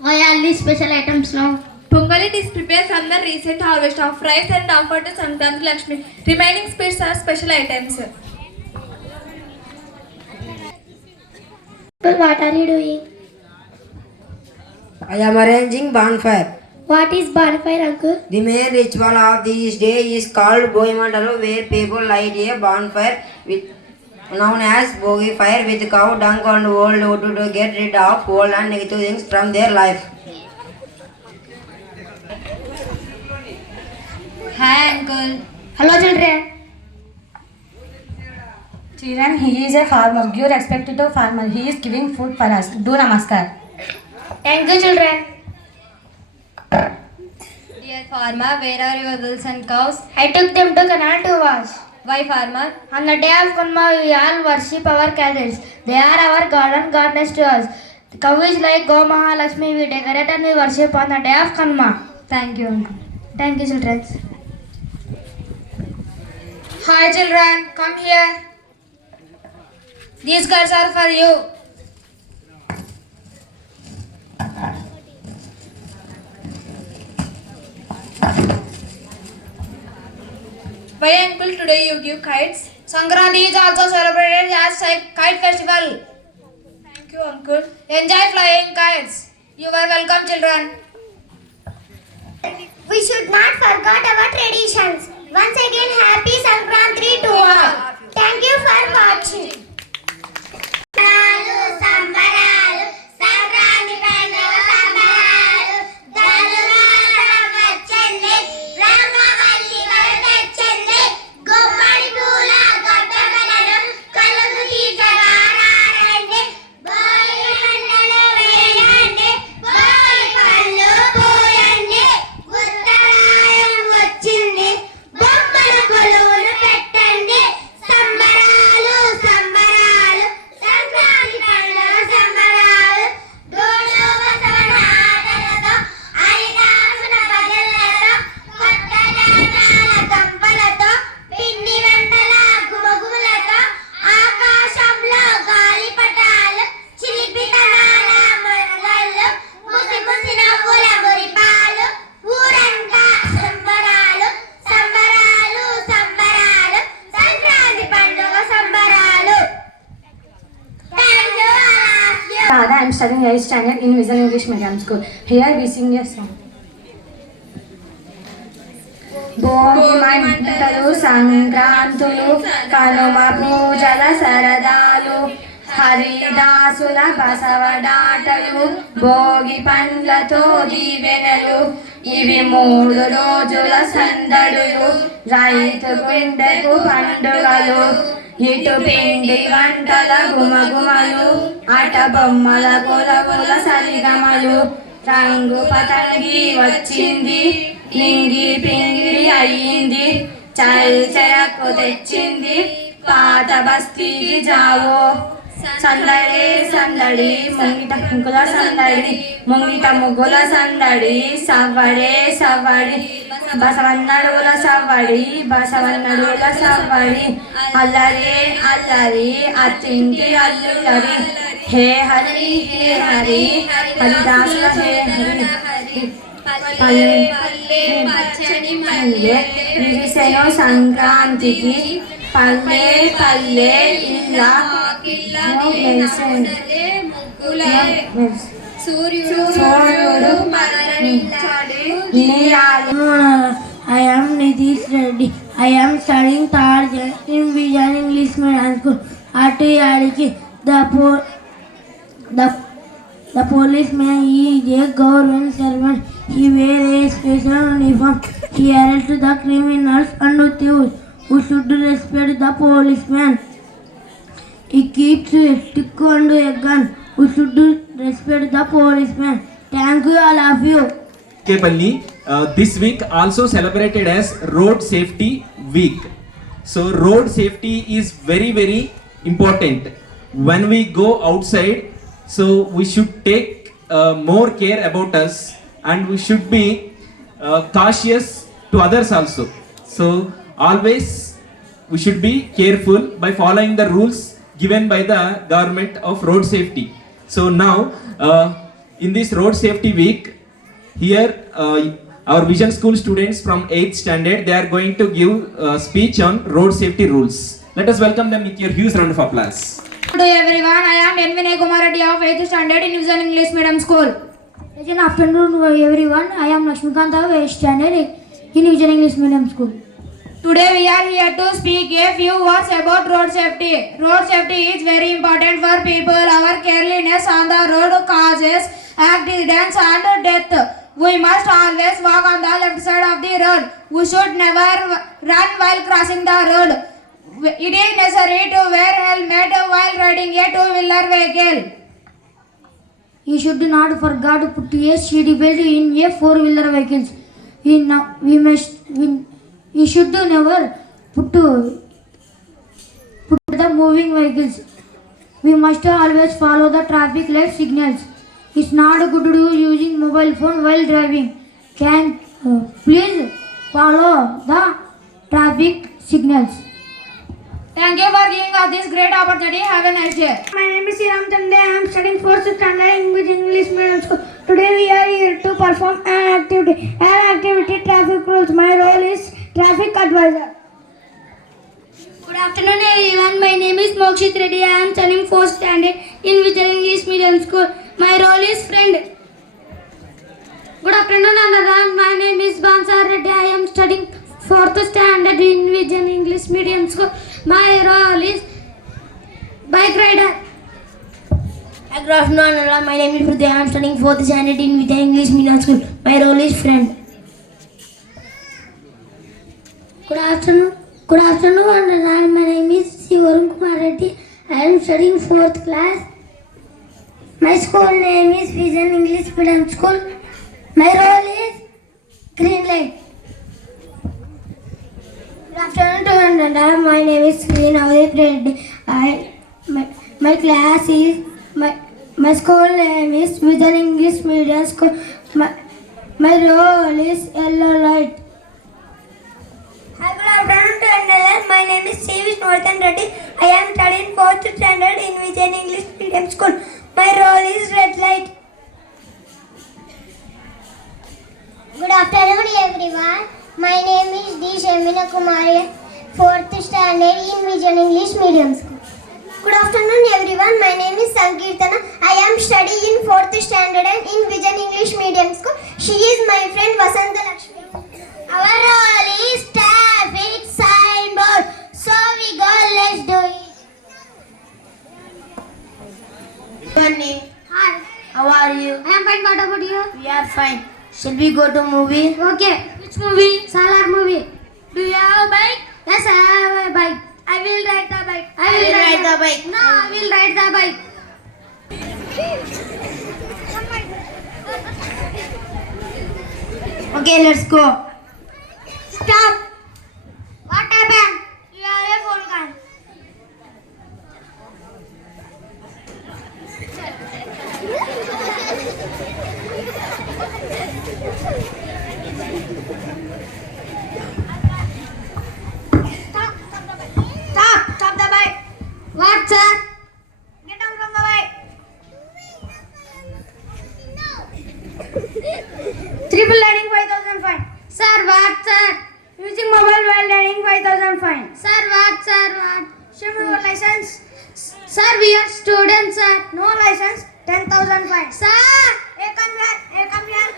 Why are these special items now? Pongal is prepared from the recent harvest of rice and offered to Sankranti Lakshmi. Remaining sweets are special items. Well, what are you doing? I am arranging bonfire. What is bonfire, uncle? The main ritual of this day is called Boimandalu, where people light a bonfire with known as Bogi fire with cow dung and old wood to get rid of old and negative things from their life. Hi uncle. Hello children. Children, he is a farmer. Give respect to the farmer. He is giving food for us. Do namaskar. Thank you children. Dear farmer, where are your bulls and cows? I took them to canal to wash. Why farmer? On the day of Kanma, we all worship our cattle. They are our god and goddess to us. The cow is like Go Mahalakshmi. We decorate and we worship on the day of Kanma. Thank you, uncle. Thank you, children. Hi children, come here. These cards are for you. Why uncle today you give kites? Sankranti is also celebrated as a kite festival. Thank you uncle. Enjoy flying kites. You are welcome children. We should not forget our traditions. Once again, happy Sankranti to all. Thank you for watching. సంబరాలు సంక్రాంతి పండుగ సంబరాలు ధనుర్మాసం వచ్చింది రంగవల్లి తెచ్చింది గుమ్మడి పూల గొడ్డలను కలుగు తీసగారండి బోయి పంటలు వేయండి బోయి పళ్ళు పూయండి ఉత్తరాయం వచ్చింది బొమ్మల కొలువులు పెట్టండి సంబరాలు సంబరాలు సంక్రాంతి పండుగ సంబరాలు డోలు బసవన ఆటలతో హరిదాసుల భజనలతో కొత్త జాతాల గంపలతో పిండి వంటల గుమగుమలతో ఆకాశంలో గాలిపటాలు చిలిపితనాల మంగళ్ళు ముసి ముసి నవ్వుల మురిపాలు ఊరంతా సంబరాలు సంబరాలు సంబరాలు సంక్రాంతి పండుగ సంబరాలు. Thank you, I love you. Radha, I am studying 8th standard in Vision English Medium School. Here we sing a song. Bhogi మంటలు సంక్రాంతులు కనుమ పూజల సరదాలు హరిదాసుల బసవడాటలు భోగి పండ్లతో దీవెనలు ఇవి 3 రోజుల సందడులు రైతు గుండెకు పండుగలు ఇటు పిండి వంటల గుమగుమలు అట బొమ్మల కొలవుల సరిగమలు రంగు పతంగి వచ్చింది లింగి పింగిడి అయ్యింది చల్ చెరకు తెచ్చింది పాత బస్తీకి జావో సందడి సందడి ముంగిట ముగ్గుల సందడి ముంగిట ముగ్గుల సందడి సవ్వడే సవ్వడి బసవన్నడుల సవ్వడి బసవన్నడుల సవ్వడి అల్లరి అల్లరి అత్తింటి అల్లుల్లరి హే హరి హరిదాసుల హే హరి పల్లె విరిసెను సంక్రాంతికి పల్లె పల్లె ఇలా సూర్యుడు I am Nitish Reddy. I am studying 3rd in Vision English Medium School. Ati Adiki, the policeman is a government servant. He wears a special uniform. He arrests the criminals and thieves who should respect the policeman. He keeps a stick and a gun who should respect the policeman. Thank you, all of you. Kepalli, this week also celebrated as Road Safety Week. So road safety is very important. When we go outside, so we should take more care about us and we should be cautious to others also. So always we should be careful by following the rules given by the government of road safety. So now in this road safety week, here our Vision School students from 8th standard, they are going to give a speech on road safety rules. Let us welcome them with your huge round of applause. Good day everyone, I am N. Vinay Kumar Reddy of 8th standard in Vision English Medium School. Good afternoon everyone, I am Lakshmikant of 8th standard in Vision English Medium School. Today we are here to speak a few words about road safety. Road safety is very important for people. Our carelessness on the road causes accidents and death. We must always walk on the left side of the road. We should never run while crossing the road. It is necessary to wear helmet while riding a two-wheeler vehicle. You should not forget to put a seat belt in a four-wheeler vehicle. You should never put the moving vehicles. We must always follow the traffic light signals. It's not good to do using mobile phone while driving. Please follow the traffic signals. Thank you for giving us this great opportunity. Have a nice day. My name is Sriram Chande. I am studying 4th standard in English medium school. Today we are here to perform an activity traffic rules. My role is traffic advisor. Good afternoon everyone. My name is Mokshit Reddy. I am studying 4th standard in Vijay English medium school. My role is friend. Good afternoon everyone. My name is Bansar Reddy. I am studying 4th standard in Vijay English medium school. My role is bike rider. Good afternoon everyone. My name is Prudya. I am studying 4th standard in Vijay English medium school. My role is friend. Good afternoon everyone. My name is Sivarun Kumar Reddy. I am studying 4th class. My school name is Vision English Medium School. My role is green light. Good afternoon everyone. My name is Srinath Reddy. My school name is Vision English Medium School. My role is yellow light. Hi, good afternoon to everyone. My name is C. Vishnuvardhan Reddy. I am studying 4th standard in Vijayan English Medium School. My role is red light. Good afternoon everyone. My name is D. Shemina Kumari, 4th standard in Vijayan English Medium School. Good afternoon everyone. My name is Sankirtana. I am studying in 4th standard in Vijayan English Medium School. She is my friend Vasanta Lakshmi. Our role is traffic signboard. So we go, let's do it. Bunny. Hi. How are you? I am fine. What about you? We are fine. Shall we go to movie? Okay. Which movie? Salar movie. Do you have a bike? Yes, I have a bike. I will ride the bike. I will ride the bike. No, I will ride the bike. Okay, let's go. Stop! What happened? You have a phone call. Stop the bike. What, sir? Get down from the bike. Triple riding 5,000 fine. Sir, what, sir? Using mobile while riding 5,000 fine. Sir, what, sir, what? Show me your license. Sir, we are students, sir. No license, 10,000 fine. Sir, come here.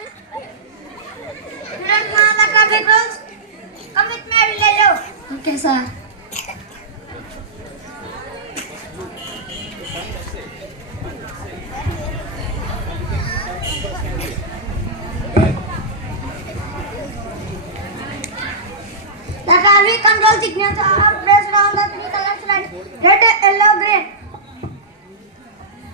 You don't know the traffic rules? Come with me, I will tell you. Okay, sir. The traffic control signals are placed on the three color lights: red, yellow, green.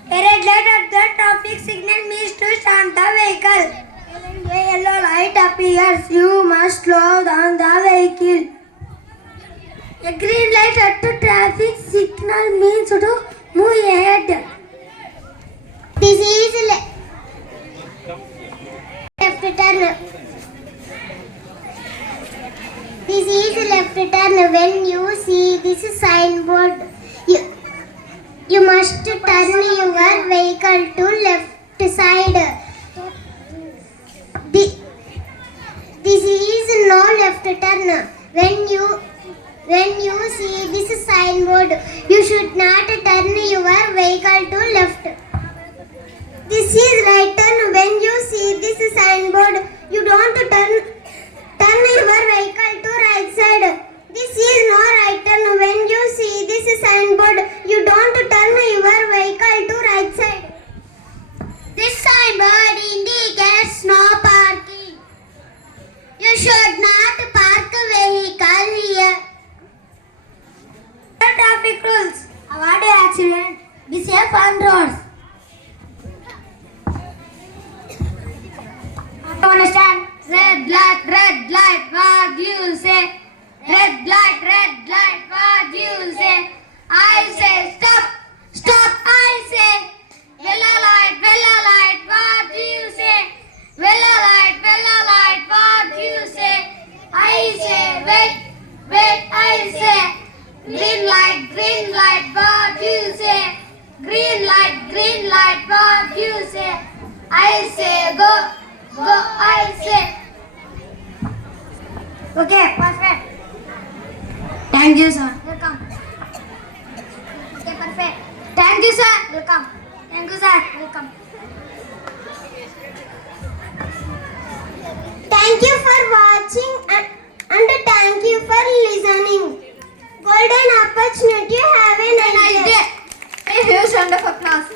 A red light at the traffic signal means to stop the vehicle. When a yellow light appears, you must slow down the vehicle. A green light at the traffic signal means to move ahead. This is left turn. This is left turn. When you see this signboard, you must turn your vehicle to left side. This is no left turn. When you see this signboard, you should not turn your vehicle to left. This is right turn. When you see this signboard, you don't turn your vehicle to right side. safe on roads. Understand? Red light, what you say? Red light, what you say? I say stop, I say. Yellow light, what you say? Yellow light, what you say? I say wait, I say. Green light, what you say? Green light, what you say? I say go, I say. Okay, perfect. Thank you, sir. Welcome. Okay, perfect. Thank you, sir. Welcome. Thank you, sir. Welcome. Thank you for watching and thank you for listening. Golden opportunity. Have a nice day. A huge round of applause.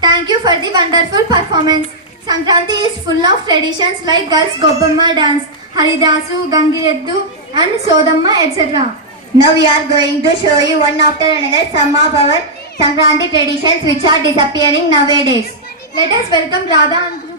Thank you for the wonderful performance. Sankranti is full of traditions like girls Gobbamma dance, Haridasu, Gangireddu and Sodamma etc. Now we are going to show you one after another some of our Sankranti traditions which are disappearing nowadays. Let us welcome Radha and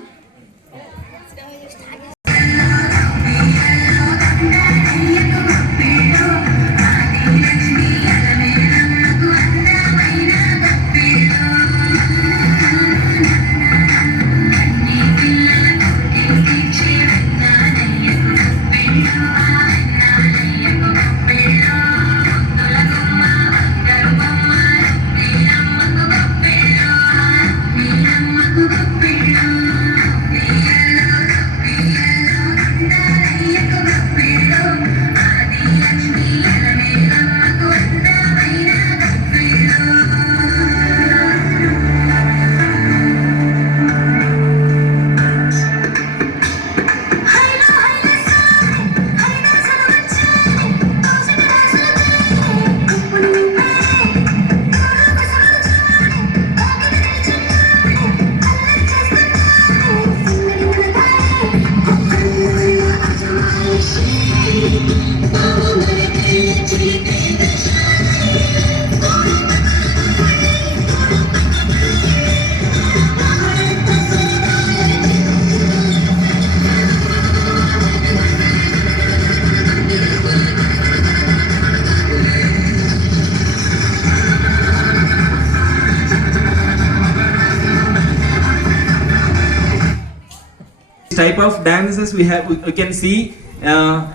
type of dances we can see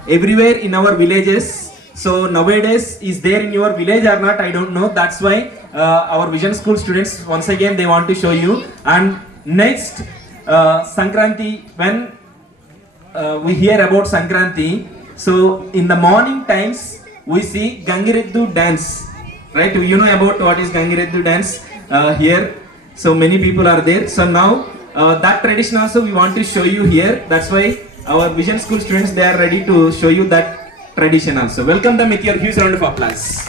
everywhere in our villages. So nowadays, is there in your village or not, I don't know. That's why our Vision School students once again they want to show you. And next Sankranti, when we hear about Sankranti, so in the morning times we see Gangireddu dance, right? You know about what is Gangireddu dance here. So many people are there. So now that tradition also we want to show you here. That's why our Vision School students, they are ready to show you that tradition also. Welcome them with your huge round of applause.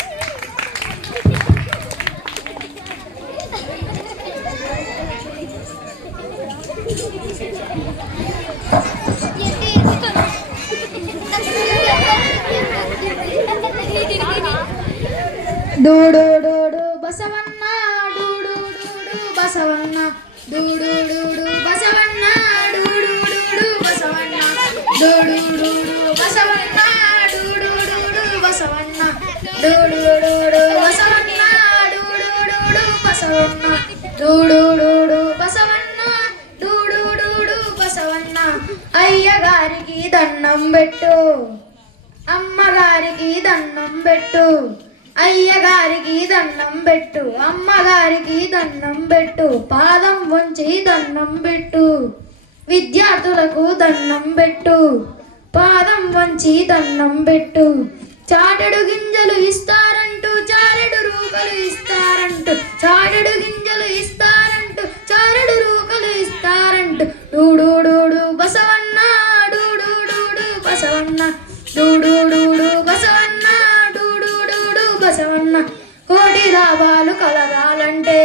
Do do do do Basavanna, do do do do Basavanna, do do do do Basavanna, do do do do Basavanna, do do do do Basavanna, do do do do Basavanna, do do do do Basavanna, do do do do Basavanna, do do do do Basavanna, do do do do Basavanna. అయ్యగారికి దండం పెట్టు, అమ్మగారికి దండం పెట్టు, అయ్యగారికి దండం పెట్టు, అమ్మగారికి దండం పెట్టు, పాదం వంచి దండం పెట్టు, విద్యార్థులకు దండం పెట్టు, పాదం వంచి దండం పెట్టు, చాటెడు గింజలు ఇస్తారంటూ చారెడు రూకలు ఇస్తారంటూ, చాటెడు గింజలు ఇస్తారంటూ చారెడు రూకలు ఇస్తారంటూ, డూడు డూడు బసవన్న, డూడు డూడు బసవన్న, డూడు డూడు బసవన్న, డూడు డూడు బసవన్న. కోటి లాభాలు కలగాలంటే,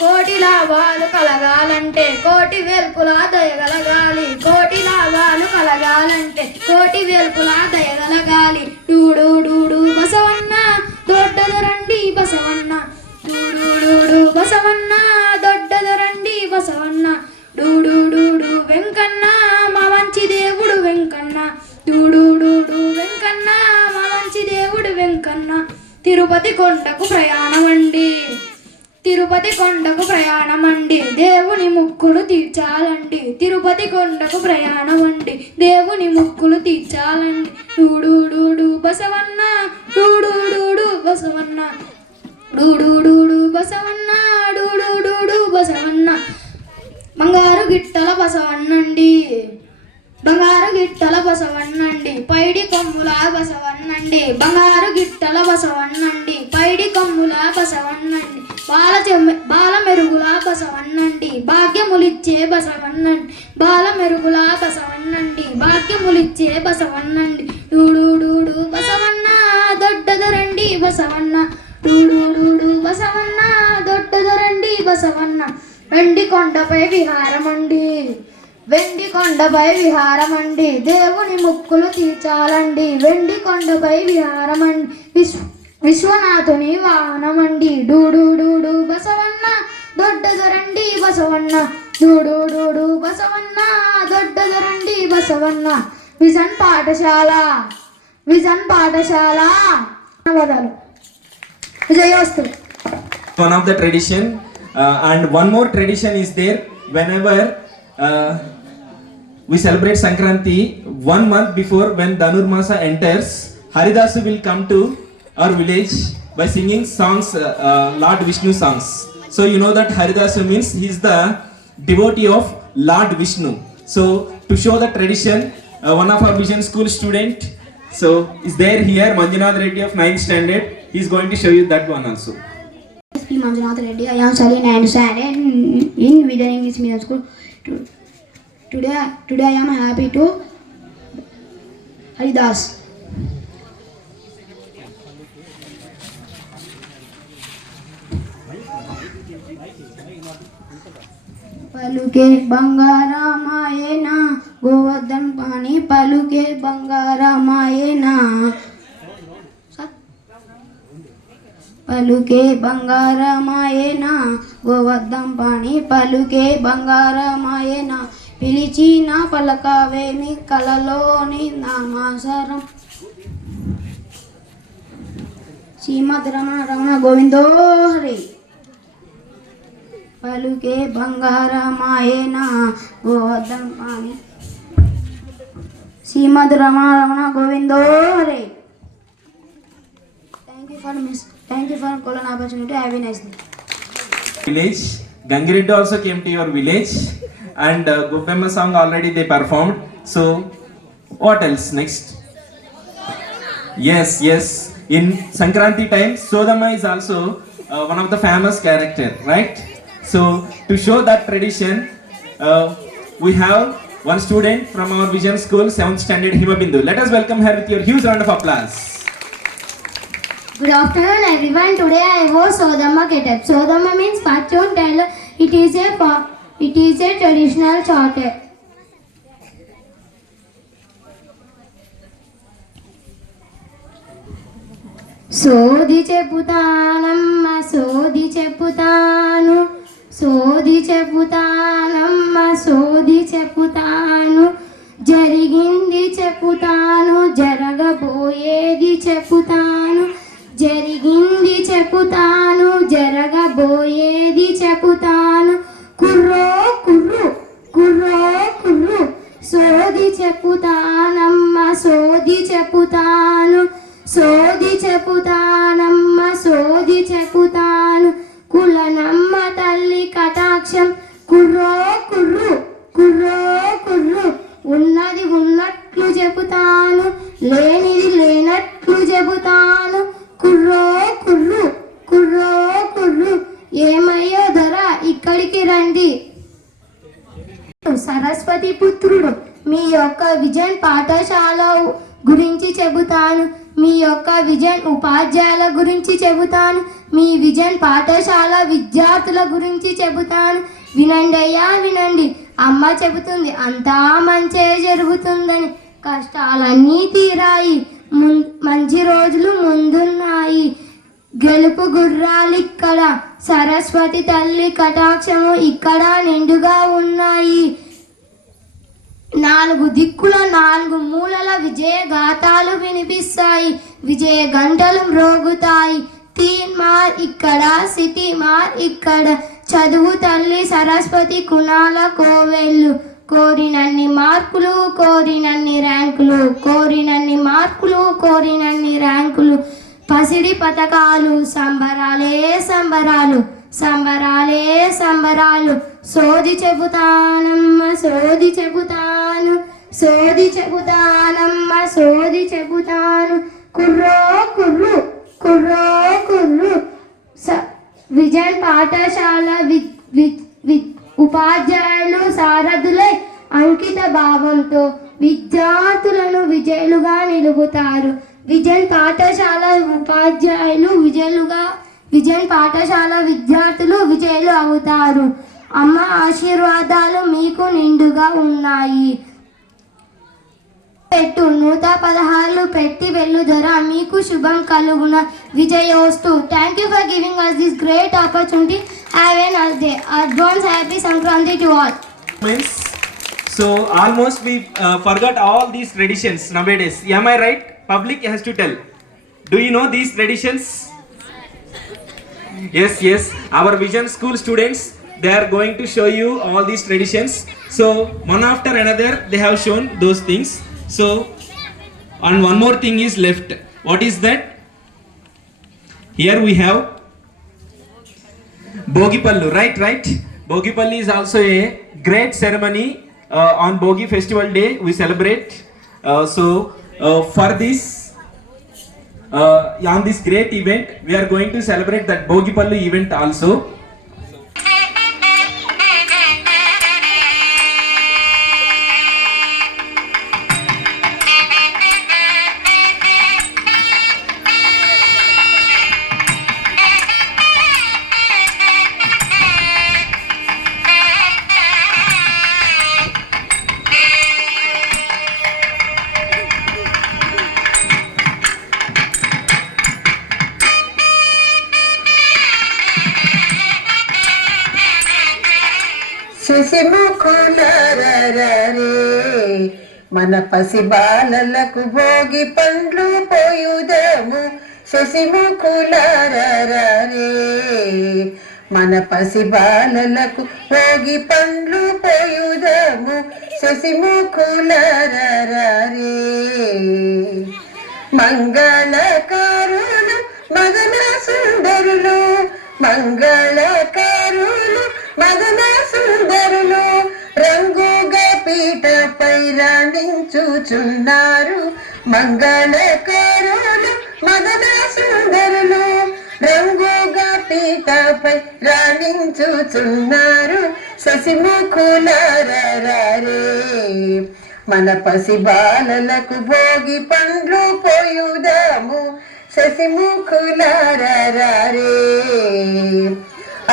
కోటి లాభాలు కలగాలంటే, కోటి వేల్పులా దయగలగాలి, కోటి లాభాలు కలగాలంటే, కోటి వేల్పులా దయగలగాలి. డూడు డూడు బసవన్న, దొడ్డలు రండి బసవన్న, డూడు డూడు బసవన్న. తిరుపతి కొండకు ప్రయాణం అండి దేవుని ముక్కులు తీర్చాలండి తిరుపతి కొండకు ప్రయాణం అండి దేవుని ముక్కులు తీర్చాలండి డూడు బసవన్న డూడు బసవన్న డూడు బసవన్న డూడు బసవన్న బంగారు గిట్టల బసవన్నండి బంగారు గిట్టల బసవన్నండి పైడి కొమ్ముల బసవన్నండి బంగారు గిట్టల బసవన్నండి పైడి కొమ్ముల బసవన్నండి బాల మెరుగుల బసవన్నండి భాగ్యములిచ్చే బసవన్నండి బాల మెరుగుల బసవన్నండి భాగ్యములిచ్చే బసవన్నండి డూడు బసవన్న దొడ్డదరండి బసవన్న డూడు బసవన్న దొడ్డదరండి బసవన్న వెండి కొండపై విహారమండి వెండి కొండపై విహారమండి దేవుని ముక్కులు తీర్చాలండి వెండి కొండపై విహారమండి విశ్వనాథుని వాహనమండి డూడు బసవన్న దొడ్డదరండి బసవన్న డూడు బసవన్న దొడ్డదరండి బసవన్న విజన్ పాఠశాల ధన్యవాదాలు విజయోస్తు. One of the tradition and one more tradition is there. Whenever we celebrate Sankranti, 1 month before when Dhanurmasa enters, Haridasu will come to our village by singing songs, Lord Vishnu songs. So you know that Haridasu means he is the devotee of Lord Vishnu. So to show the tradition, one of our Vision School student is there here, Manjunath Reddy of 9th standard. He is going to show you that one also. P. Manjunath Reddy. I am studying 9th standard in Vision English Medium School. Today I am happy to Haridas. పలుకే బంగారమాయేనా గోవర్ధన్ పాణి పలుకే బంగారమాయేనా పలుకే బంగారమాయేనా గోవర్ధన్ పాణి పలుకే బంగారమాయేనా పిలిచిన పలకవేమి కలలోని నామాసరం శ్రీమద్ రమణ రమణ గోవిందో హరి పలుకే బంగారమాయేనా గోవర్ధన్ పాణి శ్రీమద్ రమణ రమణ గోవిందో Hari. Thank you for calling opportunity. Have a nice day. Village, Gangireddy also came to your village and Gobbemma song already they performed. So what else next? Yes, in Sankranti time, Sodama is also one of the famous character, right? So to show that tradition, we have one student from our Vision School, 7th standard, Himabindu. Let us welcome her with your huge round of applause. Good afternoon everyone. Today I wore Sodama getup. Sodama means fortune teller. It is a traditional charter. సోది చెప్పుతానమ్మ సోది చెప్పుతాను సోది చెప్పుతానమ్మ సోది చెప్పుతాను జరిగింది చెప్పుతాను జరగబోయేది చెప్పుతాను జరిగింది చెప్పుతాను జరగబోయేది చెప్పుతాను కుర్రో కుర్రు కుర్రో కుర్రు సోది చెప్పుతానమ్మ సోది చెప్పుతాను సోది చెప్పుతానమ్మ సోది చెప్పుతాను కులనమ్మ తల్లి కటాక్షం కుర్రో కుర్రు కుర్రో కుర్రు ఉన్నది ఉన్నట్లు చెబుతాను లేనిది లేనట్లు చెబుతాను కుర్రో కుర్రు కుర్రో కుర్రు ఏమయ్యో ధర ఇక్కడికి రండి. సరస్వతి పుత్రుడు మీ యొక్క విజన్ పాఠశాల గురించి చెబుతాను మీ యొక్క విజన్ ఉపాధ్యాయుల గురించి చెబుతాను మీ విజన్ పాఠశాల విద్యార్థుల గురించి చెబుతాను. వినండి అయ్యా వినండి అమ్మ చెబుతుంది అంతా మంచే జరుగుతుందని కష్టాలన్నీ తీరాయి మంచి రోజులు ముందున్నాయి గెలుపు గుర్రాలిక్కడ సరస్వతి తల్లి కటాక్షము ఇక్కడ నిండుగా ఉన్నాయి. 4 దిక్కుల 4 మూలల విజయ గాథాలు వినిపిస్తాయి విజయ గంటలు మ్రోగుతాయి తీన్మార్ ఇక్కడ, సిటీ మార్ ఇక్కడ, చదువు తల్లి సరస్వతి కుణాల కోవెళ్ళు, కోరినన్ని మార్కులు కోరినన్ని ర్యాంకులు, కోరినన్ని మార్కులు కోరినన్ని ర్యాంకులు, పసిడి పథకాలు సంబరాలే సంబరాలు, సంబరాలే సంబరాలు, సోది చెబుతానమ్మ సోది చెబుతాను, సోది చెబుతానమ్మ సోది చెబుతాను, కుర్రో కుర్రు కుర్రో కుర్రు. విజయన్ పాఠశాల ఉపాధ్యాయులు సారథులై అంకిత భావంతో విద్యార్థులను విజయులుగా నిలుపుతారు. విజయన్ పాఠశాల ఉపాధ్యాయులు విజయన్ పాఠశాల విద్యార్థులు విజయులు అవుతారు. అమ్మ ఆశీర్వాదాలు మీకు నిండుగా ఉన్నాయి. పెట్టు 116 పెట్టి వెల్లుదర, మీకు శుభం కలుగున. విజయోస్తు. Thank you for giving us this great opportunity. Have a nice day. Advance happy Sankranti to all. So almost we forgot all these traditions nowadays. Am I right? Public has to tell. Do you know these traditions? Yes. Our Vision School students, they are going to show you all these traditions. So one after another they have shown those things. So and one more thing is left. What is that? Here we have Bogipallu, right? Bogipallu is also a great ceremony. On Bogi festival day we celebrate. For this on this great event we are going to celebrate that Bogipallu event also. మన పసి బాలలకు భోగి పండ్లు పోయుదము, శశిముఖులారే. మన పసి బాలలకు భోగి పండ్లు పోయుదము, శశిముఖులారే. మంగళకారులు మదన సుందరులు, మంగళకారులు మదన సుందరులు, రంగుగా పీఠపై రాణించుచున్నారు. మంగళకారులు మదన సుందరులు, రంగుగా పీఠపై రాణించుచున్నారు. శశిముఖులారే. మన పసి బాలలకు భోగి పండ్లు పోయుదాము, శశిముఖులారే.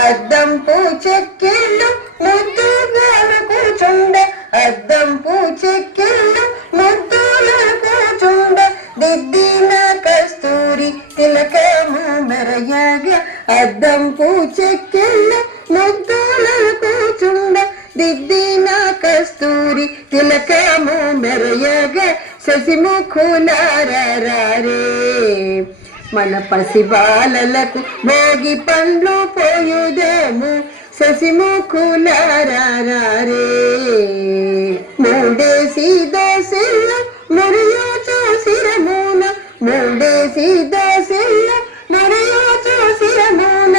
అద్దంపు చెక్కిళ్ళు ముద్దుగా కూర్చుండ, అద్దంపు చెక్కిళ్ళు ముద్దుగా కూర్చుండ, దిద్దిన కస్తూరి తిలకము మెరయగా. అద్దంపు చెక్కిళ్ళు ముద్దుగా కూర్చుండ, దిద్దిన కస్తూరి తిలకము మెరయగా. శశిముఖులారే. మన పసి బాలలకు భోగి పండ్లు పోయుదము, శశిముఖులారే. మూడేసి దోసిళ్ళు మురియో చూసిరమున, మూడేసి దోసిళ్ళు మురియో చూసిరమున,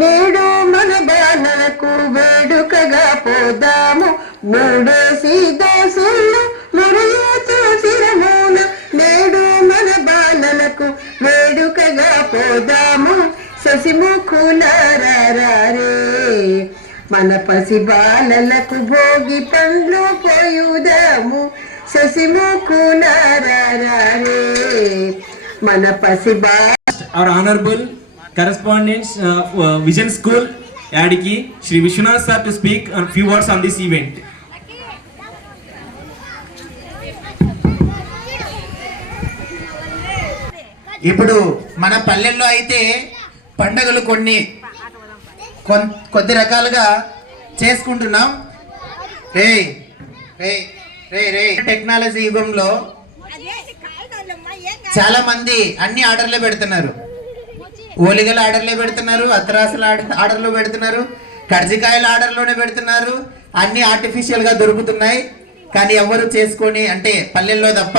నేడు మన బాలలకు వేడుకగా పోదాము. మూడేసి దోసిళ్ళు మురియో చూసిరమున, నేడు మన బాలలకు వేడుకగా పోదాము, శశిముఖులారే. మన పసి బాలలకు భోగి పండ్లు పోయుదాము, శశిముఖులారే. మన పసి Our honorable correspondents Vision School Yadiki, Shri Vishwanath sir, to speak a few words on this event. ఇప్పుడు మన పల్లెల్లో అయితే పండుగలు కొద్ది రకాలుగా చేసుకుంటున్నాం. టెక్నాలజీ యుగంలో చాలా మంది అన్ని ఆర్డర్లే పెడుతున్నారు. ఓలిగల ఆర్డర్లో పెడుతున్నారు, అత్తరాసుల ఆర్డర్లో పెడుతున్నారు, కర్జికాయల ఆర్డర్లోనే పెడుతున్నారు. అన్నీ ఆర్టిఫిషియల్గా దొరుకుతున్నాయి. కానీ ఎవరు చేసుకొని అంటే పల్లెల్లో తప్ప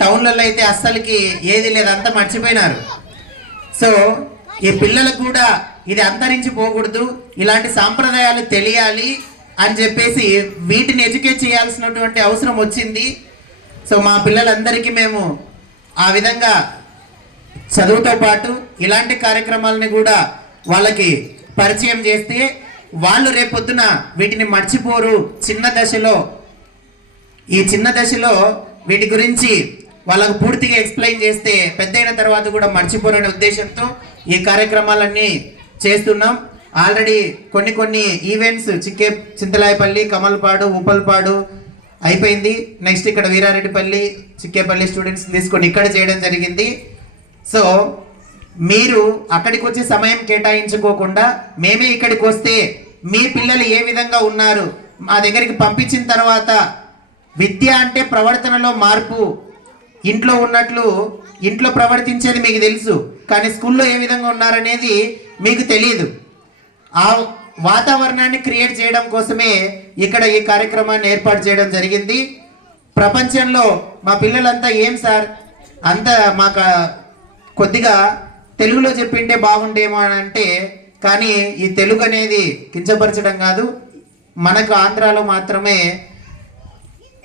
టౌన్లలో అయితే అస్సలకి ఏది లేదు, అంతా మర్చిపోయినారు. సో ఈ పిల్లలకు కూడా ఇది అంతరించిపోకూడదు, ఇలాంటి సాంప్రదాయాలు తెలియాలి అని చెప్పేసి వీటిని ఎడ్యుకేట్ చేయాల్సినటువంటి అవసరం వచ్చింది. సో మా పిల్లలందరికీ మేము ఆ విధంగా చదువుతో పాటు ఇలాంటి కార్యక్రమాలని కూడా వాళ్ళకి పరిచయం చేస్తే వాళ్ళు రేపొద్దున వీటిని మర్చిపోరు. ఈ చిన్న దశలో వీటి గురించి వాళ్ళకు పూర్తిగా ఎక్స్ప్లెయిన్ చేస్తే పెద్దయిన తర్వాత కూడా మర్చిపోరనే ఉద్దేశంతో ఈ కార్యక్రమాలన్నీ చేస్తున్నాం. ఆల్రెడీ కొన్ని ఈవెంట్స్ చింతలాయపల్లి, కమల్పాడు, ఉప్పల్పాడు అయిపోయింది. నెక్స్ట్ ఇక్కడ వీరారెడ్డిపల్లి, చిక్కేపల్లి స్టూడెంట్స్ తీసుకొని ఇక్కడ చేయడం జరిగింది. సో మీరు అక్కడికి వచ్చి సమయం కేటాయించుకోకుండా మేమే ఇక్కడికి వస్తే మీ పిల్లలు ఏ విధంగా ఉన్నారు మా దగ్గరికి పంపించిన తర్వాత విద్య అంటే ప్రవర్తనలో మార్పు. ఇంట్లో ఉన్నట్లు ఇంట్లో ప్రవర్తించేది మీకు తెలుసు, కానీ స్కూల్లో ఏ విధంగా ఉన్నారనేది మీకు తెలియదు. ఆ వాతావరణాన్ని క్రియేట్ చేయడం కోసమే ఇక్కడ ఈ కార్యక్రమాన్ని ఏర్పాటు చేయడం జరిగింది. ప్రపంచంలో మా పిల్లలంతా ఏం సార్ అంత మాకు కొద్దిగా తెలుగులో చెప్పింటే బాగుండేమో అని అంటే, కానీ ఈ తెలుగు అనేది కించపరచడం కాదు, మనకు ఆంధ్రాలో మాత్రమే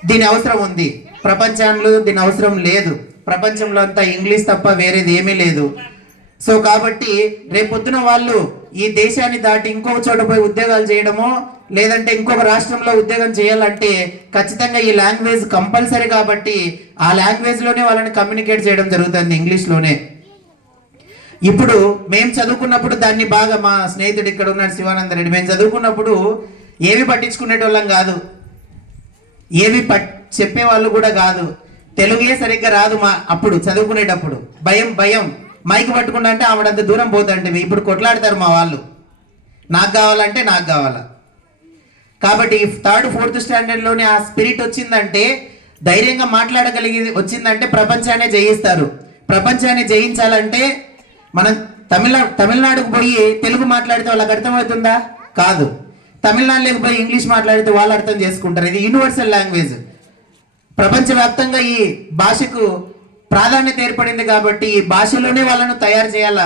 దీని అవసరం ఉంది, ప్రపంచంలో దీని అవసరం లేదు. ప్రపంచంలో అంతా ఇంగ్లీష్ తప్ప వేరేది ఏమీ లేదు. సో కాబట్టి రేపొద్దున వాళ్ళు ఈ దేశాన్ని దాటి ఇంకొక చోట పోయి ఉద్యోగాలు చేయడమో లేదంటే ఇంకొక రాష్ట్రంలో ఉద్యోగం చేయాలంటే ఖచ్చితంగా ఈ లాంగ్వేజ్ కంపల్సరీ. కాబట్టి ఆ లాంగ్వేజ్లోనే వాళ్ళని కమ్యూనికేట్ చేయడం జరుగుతుంది, ఇంగ్లీష్లోనే. ఇప్పుడు మేము చదువుకున్నప్పుడు దాన్ని బాగా, మా స్నేహితుడు ఇక్కడ ఉన్నాడు శివానంద రెడ్డి, మేము చదువుకున్నప్పుడు ఏవి పట్టించుకునేటోళ్ళం కాదు, ఏవి చెప్పేవాళ్ళు కూడా కాదు. తెలుగే సరిగ్గా రాదు మా అప్పుడు చదువుకునేటప్పుడు. భయం మైక్ పట్టుకుంటా అంటే ఆవిడంత దూరం పోతుంటే ఇప్పుడు కొట్లాడతారు మా వాళ్ళు, నాకు కావాలంటే నాకు కావాలా. కాబట్టి 3rd 4th స్టాండర్డ్లోనే ఆ స్పిరిట్ వచ్చిందంటే, ధైర్యంగా మాట్లాడగలిగి వచ్చిందంటే ప్రపంచాన్ని జయిస్తారు. ప్రపంచాన్ని జయించాలంటే మనం తమిళనాడుకు పోయి తెలుగు మాట్లాడితే వాళ్ళకి అర్థమవుతుందా? కాదు. తమిళనాడులోకి పోయి ఇంగ్లీష్ మాట్లాడితే వాళ్ళు అర్థం చేసుకుంటారు. ఇది యూనివర్సల్ లాంగ్వేజ్. ప్రపంచవ్యాప్తంగా ఈ భాషకు ప్రాధాన్యత ఏర్పడింది కాబట్టి ఈ భాషలోనే వాళ్ళను తయారు చేయాలా,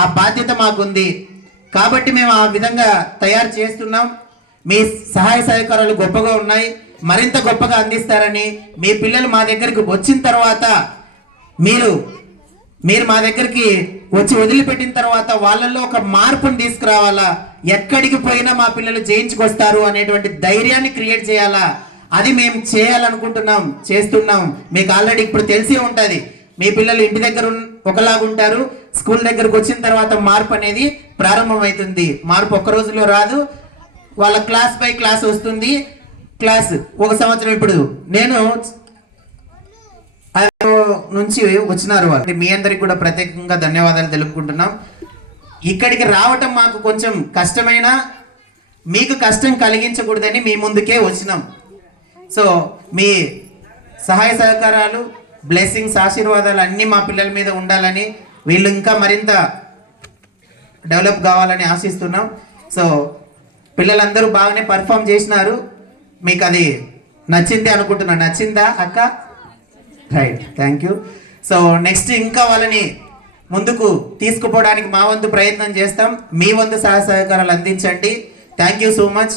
ఆ బాధ్యత మాకుంది. కాబట్టి మేము ఆ విధంగా తయారు చేస్తున్నాం. మీ సహాయ సహకారాలు గొప్పగా ఉన్నాయి, మరింత గొప్పగా అందిస్తారని, మీ పిల్లలు మా దగ్గరికి వచ్చిన తర్వాత మీరు మా దగ్గరికి వచ్చి వదిలిపెట్టిన తర్వాత వాళ్ళల్లో ఒక మార్పును తీసుకురావాలా, ఎక్కడికి పోయినా మా పిల్లలు జయించుకొస్తారు అనేటువంటి ధైర్యాన్ని క్రియేట్ చేయాలా. అది మేము చేయాలనుకుంటున్నాం, చేస్తున్నాం. మీకు ఆల్రెడీ ఇప్పుడు తెలిసే ఉంటుంది, మీ పిల్లలు ఇంటి దగ్గర ఒకలాగుంటారు, స్కూల్ దగ్గరకు వచ్చిన తర్వాత మార్పు అనేది ప్రారంభమవుతుంది. మార్పు ఒక్క రోజులో రాదు, వాళ్ళ క్లాస్ బై క్లాస్ వస్తుంది. క్లాస్ ఒక సంవత్సరం, ఇప్పుడు నేను నుంచి వచ్చినారు వాళ్ళు, మీ అందరికి కూడా ప్రత్యేకంగా ధన్యవాదాలు తెలుపుకుంటున్నాం. ఇక్కడికి రావటం మాకు కొంచెం కష్టమైనా మీకు కష్టం కలిగించకూడదని మీ ముందుకే వచ్చినాం. సో మీ సహాయ సహకారాలు, బ్లెస్సింగ్స్, ఆశీర్వాదాలు అన్నీ మా పిల్లల మీద ఉండాలని, వీళ్ళు ఇంకా మరింత డెవలప్ కావాలని ఆశిస్తున్నాం. సో పిల్లలందరూ బాగానే పర్ఫామ్ చేసినారు, మీకు అది నచ్చింది అనుకుంటున్నాను. నచ్చిందా అక్క? Right, thank you. So next ఇంకా వాళ్ళని ముందుకు తీసుకుపోవడానికి మా వంతు ప్రయత్నం చేస్తాం. మీ వంతు సహాయ సహకారాలు అందించండి. Thank you so much.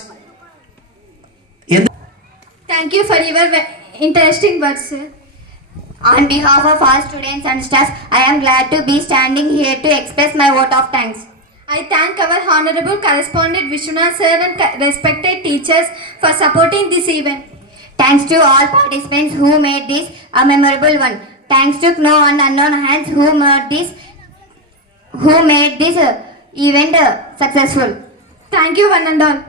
Thank you for your interesting words, sir. On behalf of all students and staff, I am glad to be standing here to express my vote of thanks. I thank our honorable correspondent Vishwanath sir and respected teachers for supporting this event. Thanks to all participants who made this a memorable one. Thanks to known and unknown hands who made this event successful. Thank you one and all.